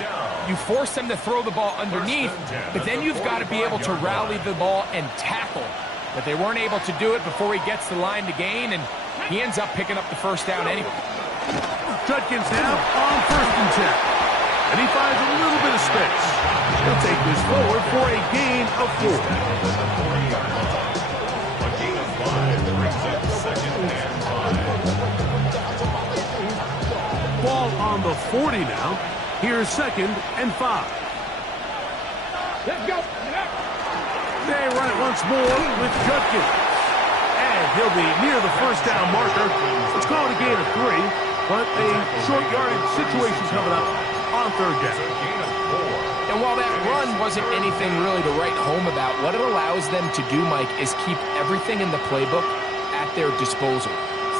You force them to throw the ball underneath, but then you've got to be able to rally the ball and tackle. But they weren't able to do it before he gets the line to gain, and he ends up picking up the first down anyway. Judkins now on 1st and 10. And he finds a little bit of space. He'll take this forward for a gain of 4. A gain of 5 brings up 2nd and 5. Ball on the 40 now. Here's 2nd and 5. let's go. They run it once more with Judkins. And he'll be near the first down marker. Let's call it a gain of 3, but a short yardage situation coming up on 3rd down. And while that run wasn't anything really to write home about, what it allows them to do, Mike, is keep everything in the playbook at their disposal.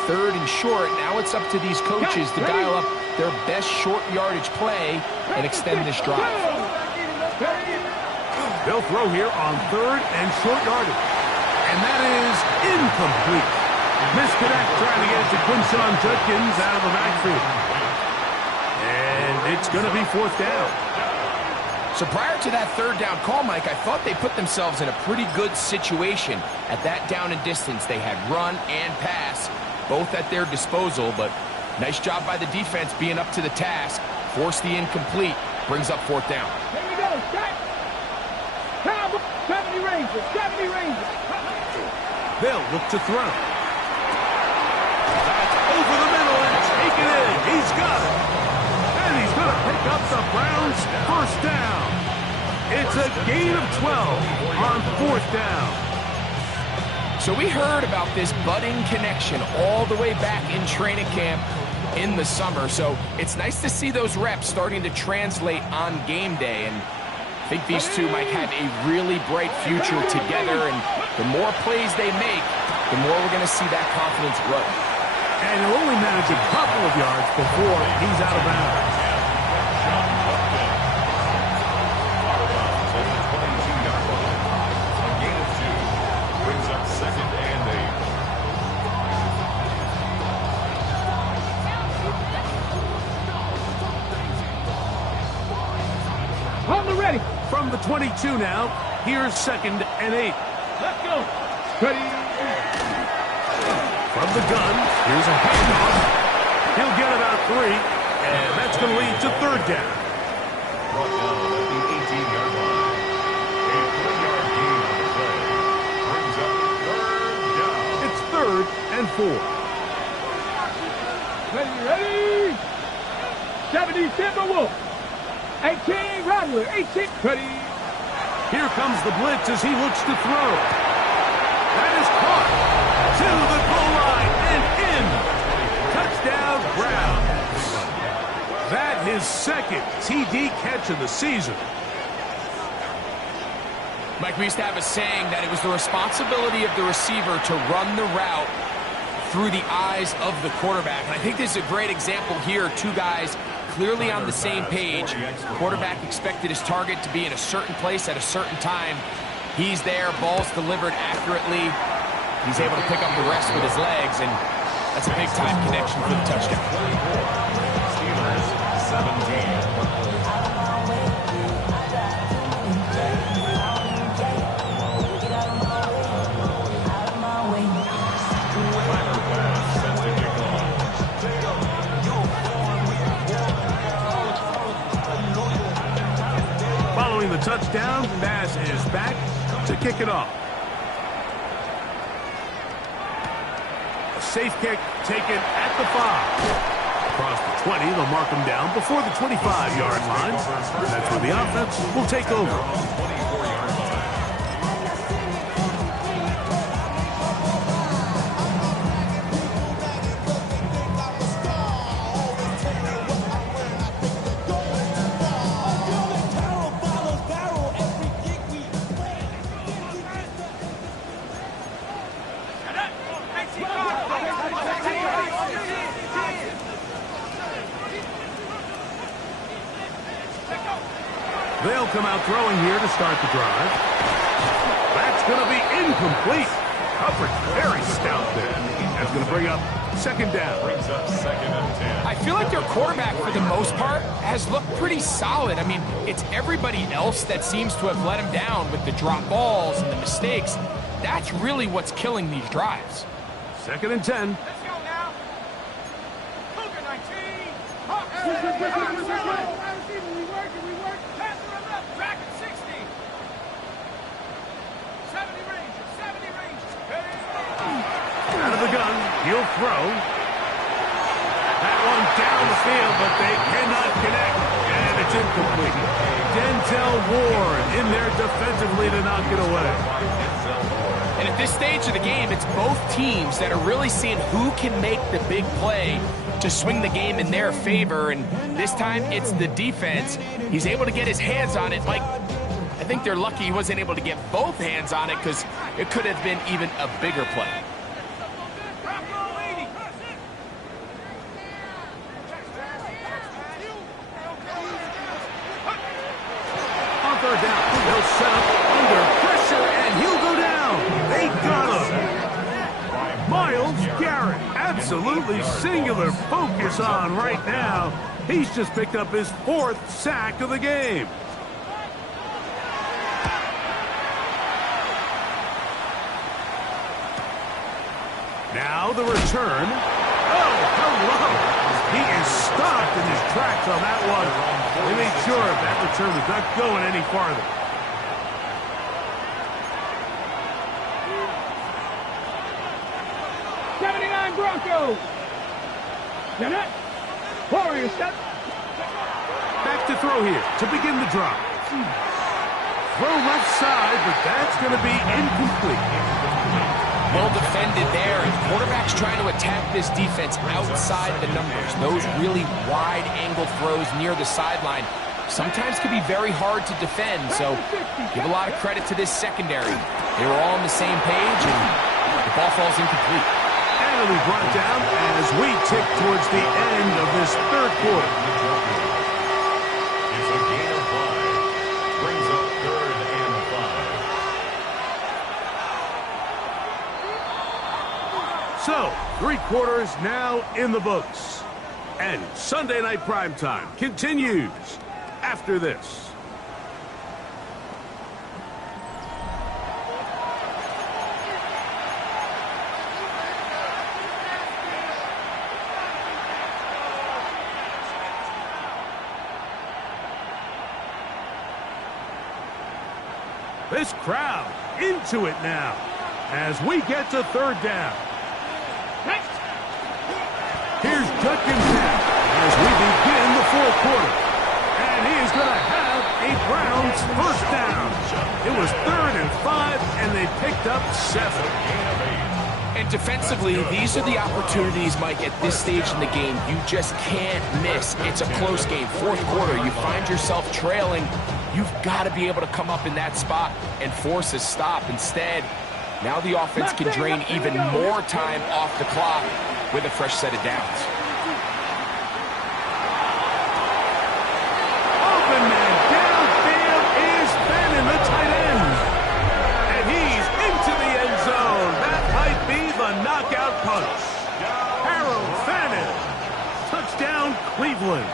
3rd and short, now it's up to these coaches to dial up their best short yardage play and extend this drive. They'll throw here on 3rd and short yardage. And that is incomplete. Misconnect trying to get it to Quinshon Judkins out of the backfield. And it's going to be 4th down. So prior to that 3rd down call, Mike, I thought they put themselves in a pretty good situation at that down and distance. They had run and pass, both at their disposal, but nice job by the defense being up to the task. Force the incomplete, brings up 4th down. Here we go. Set. Cowboy. 70 Rangers. 70 Rangers. They'll look to throw. That's over the middle and take it in. He's got it. And he's going to pick up the Browns' first down. It's a gain of 12 on 4th down. So we heard about this budding connection all the way back in training camp. in the summer. So it's nice to see those reps starting to translate on game day. And I think these two might have a really bright future together. And the more plays they make, the more we're going to see that confidence grow. And he'll only manage a couple of yards before he's out of bounds. Out of bounds at the 22-yard line. A gain of 2 brings up 2nd and 8. On the ready. From the 22 now, here's 2nd and 8. Let's go. Ready. From the gun, here's a handoff. He'll get about 3, and that's going to lead to 3rd down. Brought down at the 18-yard line. A 3-yard gain on the play brings up 3rd down. It's 3rd and 4. Ready. 70 Timberwolf. 18 Rattler. 18. Ready. Here comes the blitz as he looks to throw. That is caught to the goal line and in. Touchdown, Browns. That his 2nd TD catch of the season. Mike, we used to have a saying that it was the responsibility of the receiver to run the route through the eyes of the quarterback. And I think this is a great example here. Two guys clearly on the same page. The quarterback expected his target to be in a certain place at a certain time. He's there, ball's delivered accurately. He's able to pick up the rest with his legs, and that's a big-time connection for the touchdown. Steelers 17. Following the touchdown, Bass is back to kick it off. A safe kick taken at the 5. Across the 20, they'll mark him down before the 25-yard line. That's where the offense will take over. 24-yard line. They'll come out throwing here to start the drive. That's going to be incomplete. Coverage very stout there. That's going to bring up 2nd down. Brings up 2nd and 10. I feel like their quarterback, for the most part, has looked pretty solid. I mean, it's everybody else that seems to have let him down with the drop balls and the mistakes. That's really what's killing these drives. 2nd and 10. Let's go now. Cougar 19. We work. Pass to the left. Track at 60. 70 Rangers. Out of the gun, he'll throw. That one down the field, but they cannot connect. And it's incomplete. Denzel Ward in there defensively to knock it away. And at this stage of the game, it's both teams that are really seeing who can make the big play to swing the game in their favor. And this time, it's the defense. He's able to get his hands on it. Mike, I think they're lucky he wasn't able to get both hands on it because it could have been even a bigger play. On 3rd down, they'll set up under pressure, and he'll go down. They got him. Myles Garrett, absolutely singular focus on right now. He's just picked up his 4th sack of the game. Now the return. Oh, hello. He is stopped in his tracks on that one. They made sure that return was not going any farther. Broncos. Warriors set. Back to throw here to begin the drive. Throw left side, but that's going to be incomplete. Well defended there. And quarterback's trying to attack this defense outside the numbers. Those really wide-angle throws near the sideline sometimes can be very hard to defend, so give a lot of credit to this secondary. They were all on the same page, and the ball falls incomplete. And it'll be brought down as we tick towards the end of this third quarter. It's a gain of 5. Brings up 3rd and 5. So, 3 quarters now in the books. And Sunday Night Primetime continues after this. This crowd into it now as we get to 3rd down. Here's Judkins now as we begin the 4th quarter. And he is going to have a Browns first down. It was 3rd and 5, and they picked up 7. And defensively, these are the opportunities, Mike, at this stage in the game you just can't miss. It's a close game. 4th quarter, you find yourself trailing. You've got to be able to come up in that spot and force a stop. Instead, now the offense can drain even more time off the clock with a fresh set of downs. Open man downfield is Bannon, the tight end. And he's into the end zone. That might be the knockout punch. Harold Bannon. Touchdown, Cleveland.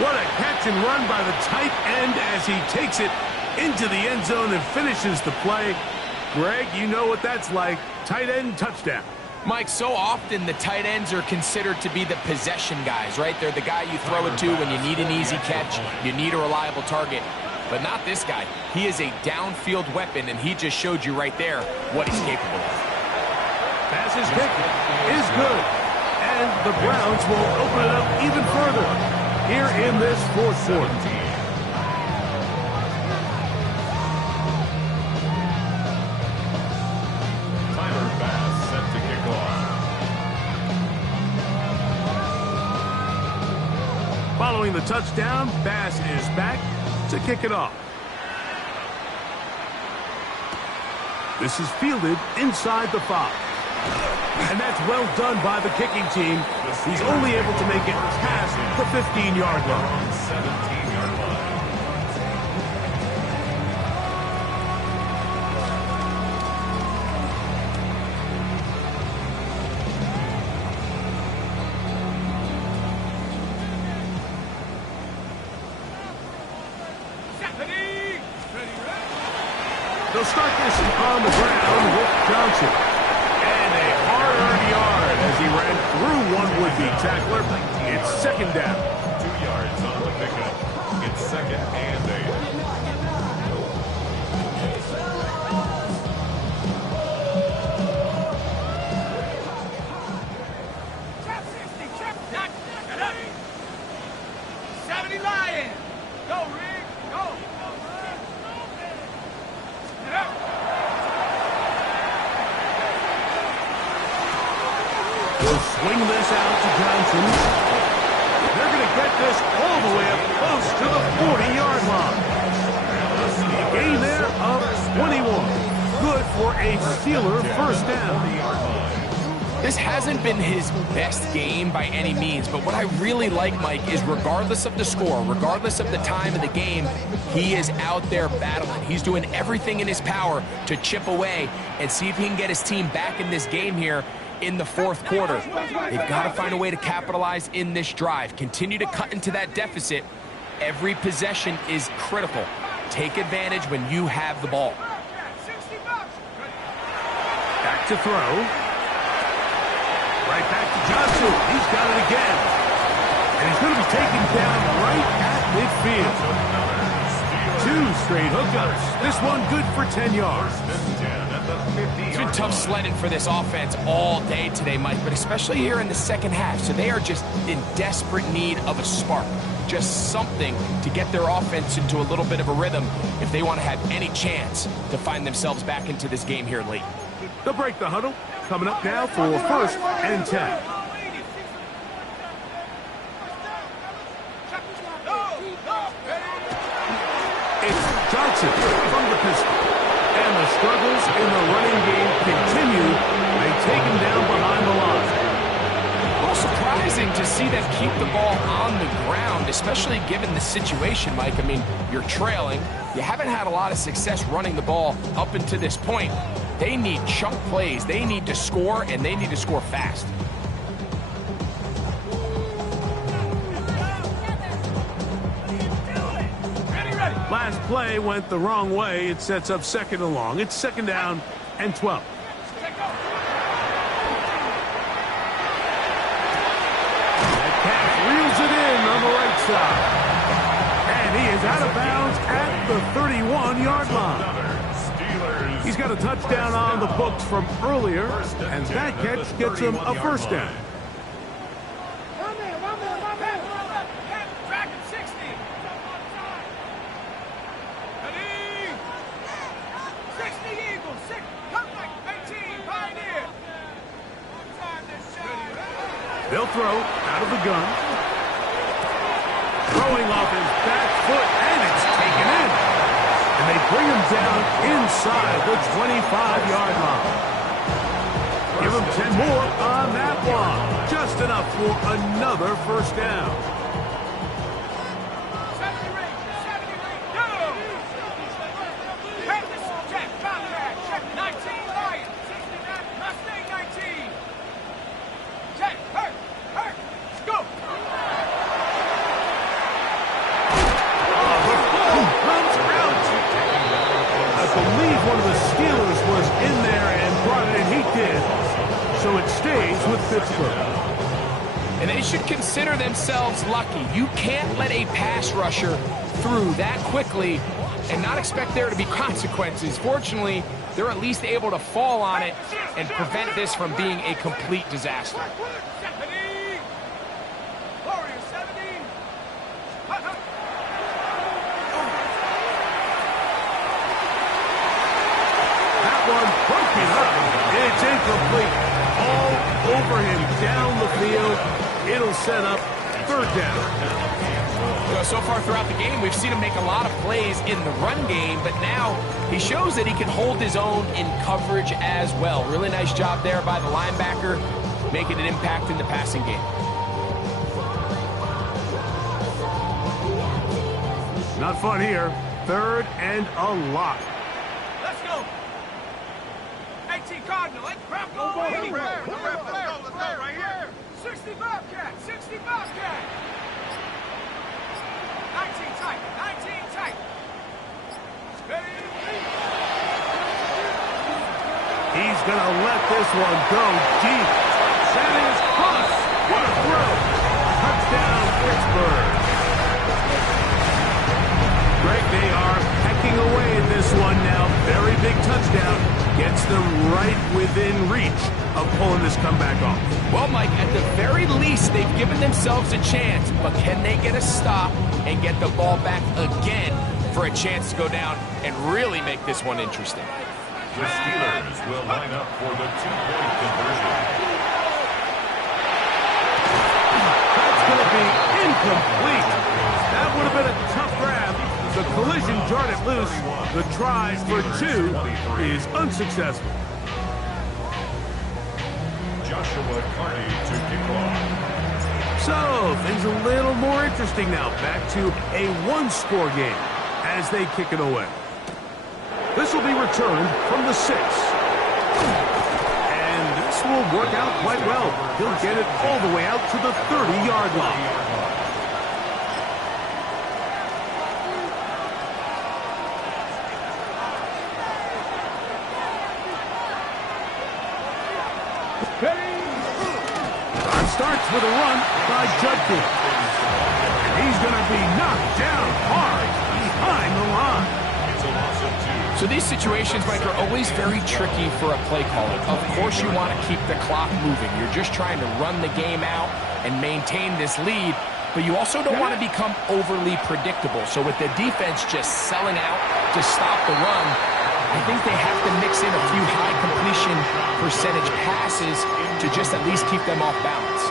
What a catch and run by the tight end as he takes it into the end zone and finishes the play. Greg, you know what that's like. Tight end touchdown. Mike, so often the tight ends are considered to be the possession guys, right? They're the guy you throw it to when you need an easy catch, you need a reliable target. But not this guy. He is a downfield weapon, and he just showed you right there what he's capable of. Pass is kick is good. And the Browns will open it up even further here in this 4th quarter. Following the touchdown, Bass is back to kick it off. This is fielded inside the 5. And that's well done by the kicking team. He's only able to make it past the 15-yard line. 17-yard line. They'll start this on the ground with Johnson. And a hard-earned yard as he ran through one would-be tackler. It's 2nd down. 2 yards on the pickup. It's 2nd and 8. Chop 60, chop that. 70 Lions. Go, Rick. Go. Get up. Will swing this out to Johnson. They're going to get this all the way up close to the 40-yard line. A gain there of 21. Good for a Steeler first down. This hasn't been his best game by any means, but what I really like, Mike, is regardless of the score, regardless of the time of the game, he is out there battling. He's doing everything in his power to chip away and see if he can get his team back in this game here in the 4th quarter. They've got to find a way to capitalize in this drive. Continue to cut into that deficit. Every possession is critical. Take advantage when you have the ball. Back to throw. Right back to Johnson. He's got it again. And he's going to be taken down right at midfield. 2 straight hookups. This one good for 10 yards. It's been tough sledding for this offense all day today, Mike, but especially here in the second half. So they are just in desperate need of a spark, just something to get their offense into a little bit of a rhythm if they want to have any chance to find themselves back into this game here late. They'll break the huddle. Coming up now for 1st and 10. It's Johnson from the pistol. And the struggles in the running game continue. They take him down behind the line. A little surprising to see them keep the ball on the ground, especially given the situation, Mike. I mean, you're trailing. You haven't had a lot of success running the ball up until this point. They need chunk plays. They need to score, and they need to score fast. Last play went the wrong way. It sets up 2nd and long. It's 2nd down and 12. That pass reels it in on the right side. And he is out of bounds at the 31-yard line. He's got a touchdown on the books from earlier, and that catch gets him a 1st down. They'll throw out of the gun. Throwing off his back foot, and it's taken in. And they bring him down inside the 25-yard line. Give him 10 more on that one. Just enough for another 1st down. And they should consider themselves lucky. You can't let a pass rusher through that quickly and not expect there to be consequences. Fortunately, they're at least able to fall on it and prevent this from being a complete disaster. That one broken up. It's incomplete. All over him down the field. It'll set up 3rd down. You know, so far throughout the game, we've seen him make a lot of plays in the run game, but now he shows that he can hold his own in coverage as well. Really nice job there by the linebacker, making an impact in the passing game. Not fun here. 3rd and a lot. Let's go. 18 Cardinal. Let's grab go. Right here. 60 Bobcat. 60 Bobcat. 19 tight. 19 tight. He's going to let this one go deep. That is close. What a throw. Touchdown, Pittsburgh. Greg, they are hacking away at this one now. Very big touchdown. Gets them right within reach of pulling this comeback off. Well, Mike, at the very least, they've given themselves a chance, but can they get a stop and get the ball back again for a chance to go down and really make this one interesting? The Steelers will line up for the 2-point conversion. That's going to be incomplete. That would have been a tough grab. The collision jarred it loose. The try for 2 is unsuccessful. Joshua Carney to kick off. So, things a little more interesting now. Back to a 1-score game as they kick it away. This will be returned from the 6. And this will work out quite well. He'll get it all the way out to the 30-yard line. Starts with a run by Judkins. And he's going to be knocked down hard behind the line. So these situations, Mike, are always very tricky for a play caller. Of course you want to keep the clock moving. You're just trying to run the game out and maintain this lead, but you also don't want to become overly predictable. So with the defense just selling out to stop the run, I think they have to mix in a few high completion percentage passes to just at least keep them off balance.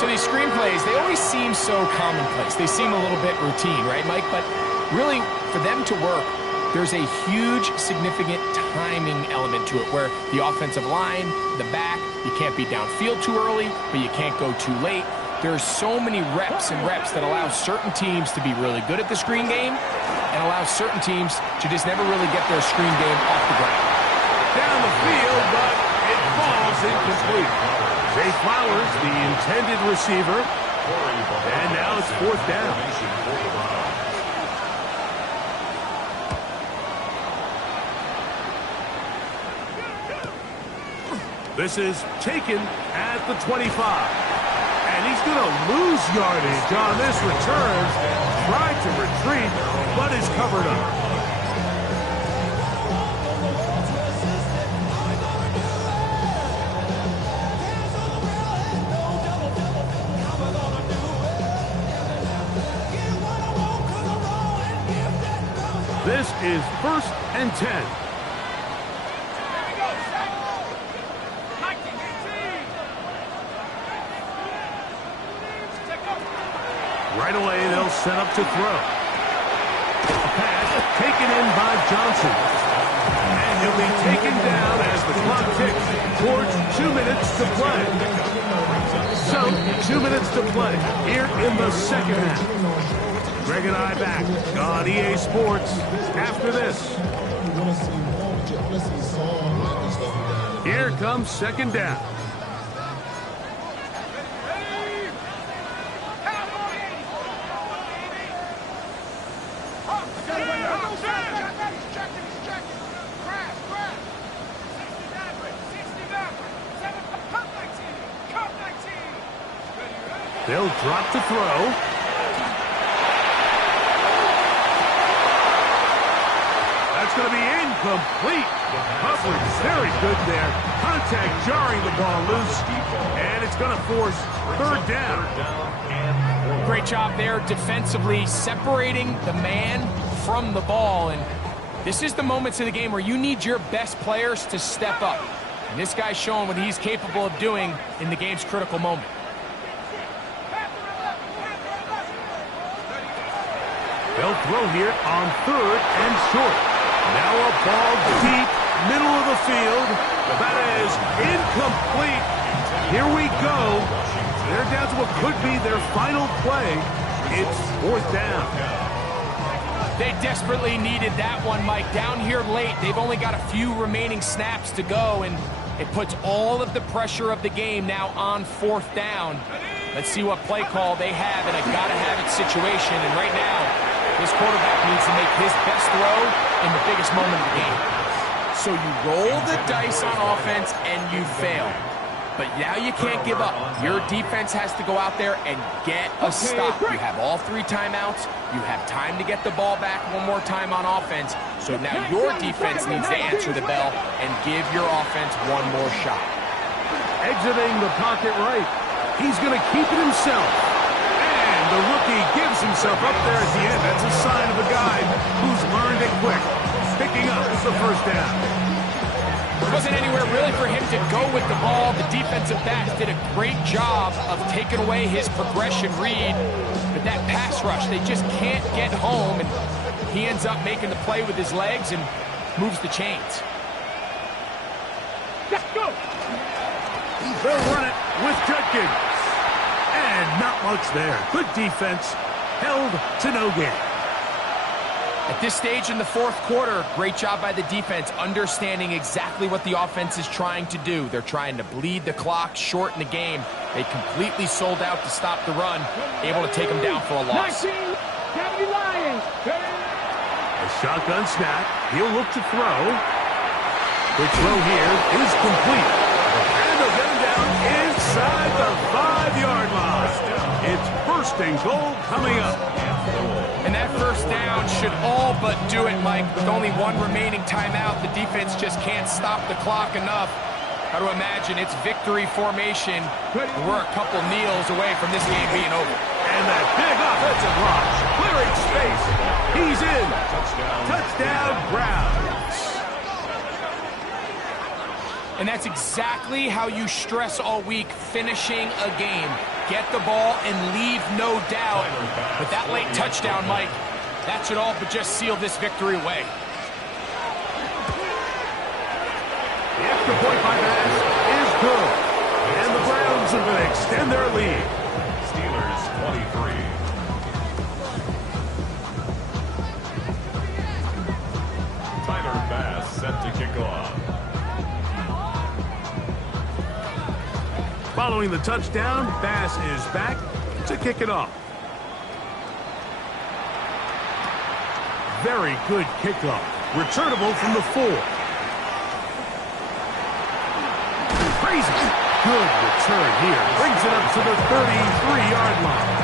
So these screen plays, they always seem so commonplace. They seem a little bit routine, right, Mike? But really, for them to work, there's a huge, significant timing element to it where the offensive line, the back, you can't be downfield too early, but you can't go too late. There's so many reps and reps that allow certain teams to be really good at the screen game and allow certain teams to just never really get their screen game off the ground. Down the field, but it falls incomplete. Zay Flowers, the intended receiver, and now it's 4th down. This is taken at the 25. And he's going to lose yardage on this return. Tried to retreat, but is covered up. This is 1st and 10. Right away, they'll set up to throw. A pass taken in by Johnson. And he'll be taken down as the clock ticks towards 2 minutes to play. So, 2 minutes to play here in the 2nd half. Greg and I back on EA Sports after this. Here comes 2nd down. They'll drop to throw. That's going to be incomplete. Coverage very good there. Contact jarring the ball loose. And it's going to force 3rd down. Great job there defensively, separating the man from the ball. And this is the moments of the game where you need your best players to step up. And this guy's showing what he's capable of doing in the game's critical moment. They'll throw here on 3rd and short. Now a ball deep, middle of the field. That is incomplete. Here we go. They're down to what could be their final play. It's 4th down. They desperately needed that one, Mike. Down here late, they've only got a few remaining snaps to go, and it puts all of the pressure of the game now on 4th down. Let's see what play call they have in a gotta-have-it situation, and right now, this quarterback needs to make his best throw in the biggest moment of the game. So you roll the dice on offense and you fail. But now you can't give up. Your defense has to go out there and get a stop. You have all 3 timeouts. You have time to get the ball back one more time on offense. So now your defense needs to answer the bell and give your offense one more shot. Exiting the pocket right. He's going to keep it himself. The rookie gives himself up there at the end. That's a sign of a guy who's learned it quick. Picking up the 1st down. There wasn't anywhere really for him to go with the ball. The defensive backs did a great job of taking away his progression read. But that pass rush, they just can't get home. And he ends up making the play with his legs and moves the chains. Let's go. They'll run it with Judkins. And not much there. Good defense. Held to no gain. At this stage in the 4th quarter, great job by the defense, understanding exactly what the offense is trying to do. They're trying to bleed the clock, shorten the game. They completely sold out to stop the run, able to take them down for a loss. A shotgun snap. He'll look to throw. The throw here is complete. And they'll get him down inside the 5-yard line. It's 1st and goal coming up. And that That first down should all but do it, Mike. With only one remaining timeout, the defense just can't stop the clock enough. Got to imagine it's victory formation. We're a couple kneels away from this game being over. And that big offensive launch, clearing space. He's in. Touchdown, Browns. And that's exactly how you stress all week, finishing a game. Get the ball and leave no doubt. But that late touchdown, Mike, that should all but just seal this victory away. The extra point by Bass is good. And the Browns are going to extend their lead. Steelers 23. Tyler Bass set to kick off. Following the touchdown, Bass is back to kick it off. Very good kickoff. Returnable from the 4. Crazy. Good return here. Brings it up to the 33-yard line.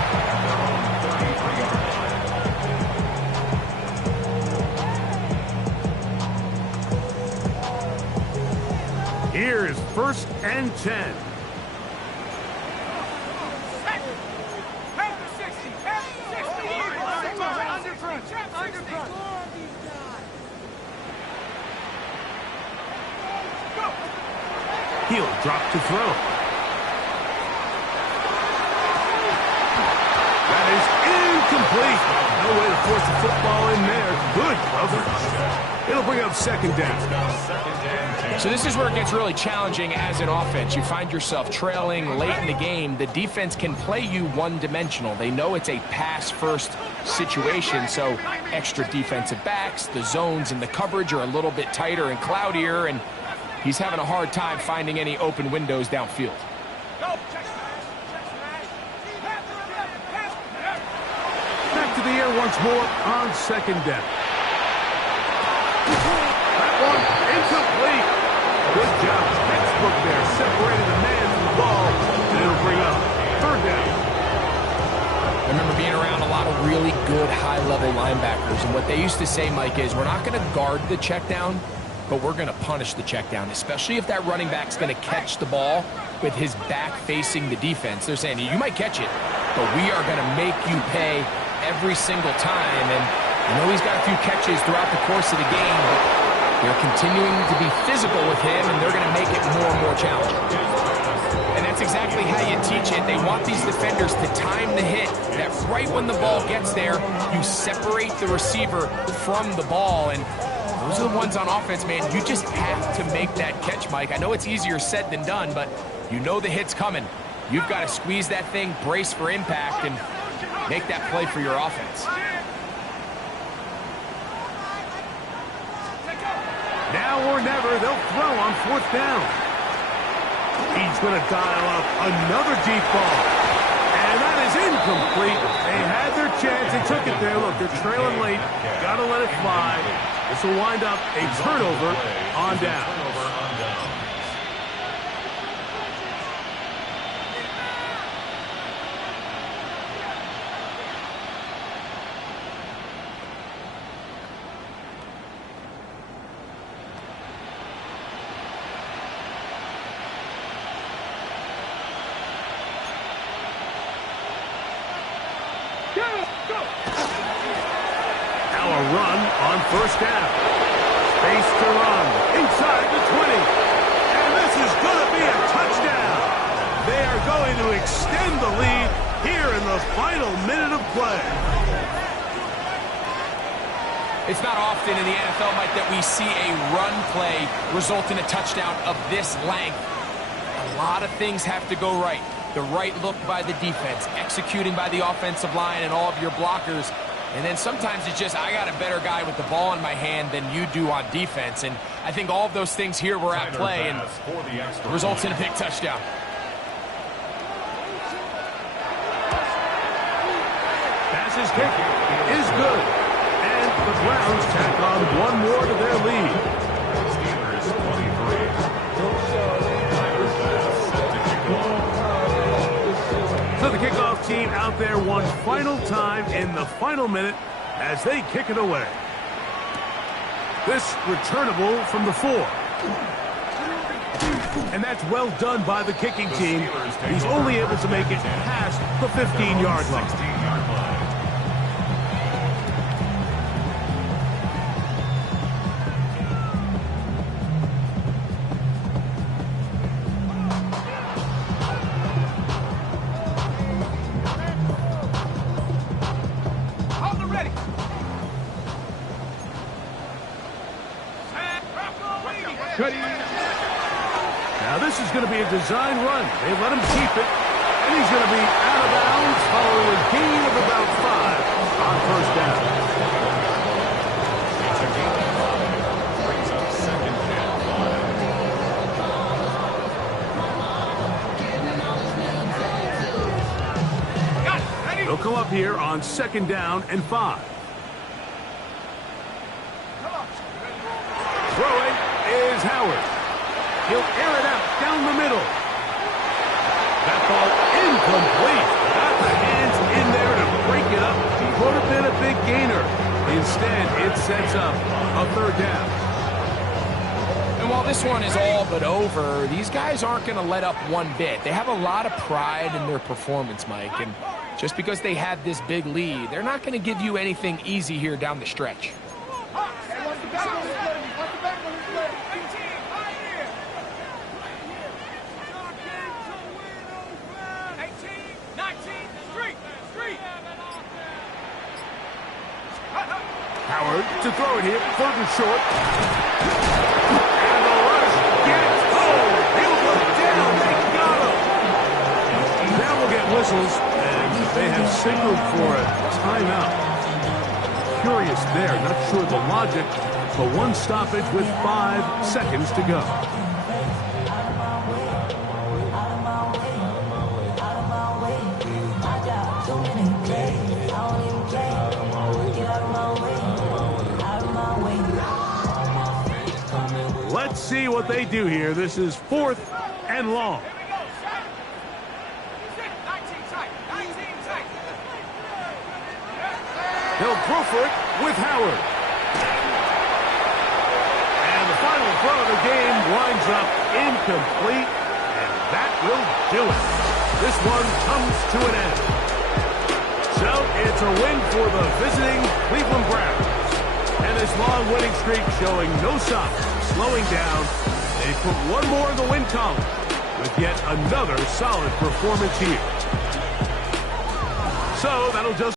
Here is 1st and 10. He'll drop to throw. That is incomplete. No way to force the football in there. Good coverage. It'll bring up 2nd down. So this is where it gets really challenging as an offense. You find yourself trailing late in the game. The defense can play you one-dimensional. They know it's a pass-first situation, so extra defensive backs, the zones and the coverage are a little bit tighter and cloudier, and he's having a hard time finding any open windows downfield. Back to the air once more on 2nd down. That one incomplete. Good job. Textbook there. Separated the man from the ball. And it'll bring up 3rd down. I remember being around a lot of really good high-level linebackers, and what they used to say, Mike, is we're not going to guard the check down, but we're going to punish the check down, especially if that running back's going to catch the ball with his back facing the defense. They're saying, you might catch it, but we are going to make you pay every single time. And I know he's got a few catches throughout the course of the game, but they're continuing to be physical with him, and they're going to make it more and more challenging. And that's exactly how you teach it. They want these defenders to time the hit, that right when the ball gets there, you separate the receiver from the ball. And those are the ones on offense, man. You just have to make that catch, Mike. I know it's easier said than done, but you know the hit's coming. You've got to squeeze that thing, brace for impact, and make that play for your offense. Now or never, they'll throw on 4th down. He's going to dial up another deep ball. And that is incomplete. They had their chance. They took it there. Look, they're trailing late. Got to let it fly. This will wind up a turnover on down. Now a run on 1st down. Space to run inside the 20. And this is going to be a touchdown. They are going to extend the lead here in the final minute of play. It's not often in the NFL, Mike, that we see a run play result in a touchdown of this length. A lot of things have to go right. The right look by the defense, executing by the offensive line and all of your blockers. And then sometimes it's just, I got a better guy with the ball in my hand than you do on defense. And I think all of those things here were at play and results in a big touchdown. Pass's kick is good. And the Browns tack on one more to their lead. Steelers 23. So the kickoff team out there one final time in the final minute as they kick it away. This returnable from the 4. And that's well done by the kicking team. He's only able to make it past the 15-yard line. 16-yard line. Hold the ready. Good. Now this is going to be a design run. They let him keep it, and he's going to be out of bounds following a gain of about 5 on first down. It's a gain of 5. Brings up second and 5. Got it. Ready? He'll come up here on 2nd down and 5. Throwing is Howard. He'll air it out down the middle. That ball incomplete. Got the hands in there to break it up. Could have been a big gainer. Instead, it sets up a 3rd down. And while this one is all but over, these guys aren't going to let up one bit. They have a lot of pride in their performance, Mike. And just because they had this big lead, they're not going to give you anything easy here down the stretch. 19, street. Howard to throw it here, 3rd and short. And the rush gets home. He'll go down. They got him. Now we'll get whistles, and they have signaled for a timeout. Curious there, not sure the logic, but one stoppage with 5 seconds to go. Let's see what they do here. This is 4th and long. Here we go. 19 tight. 19 tight. He'll throw for it with Howard. And the final throw of the game winds up incomplete, and that will do it. This one comes to an end. So it's a win for the visiting Cleveland Browns. And this long winning streak showing no signs of slowing down. They put one more in the win column with yet another solid performance here. So that'll just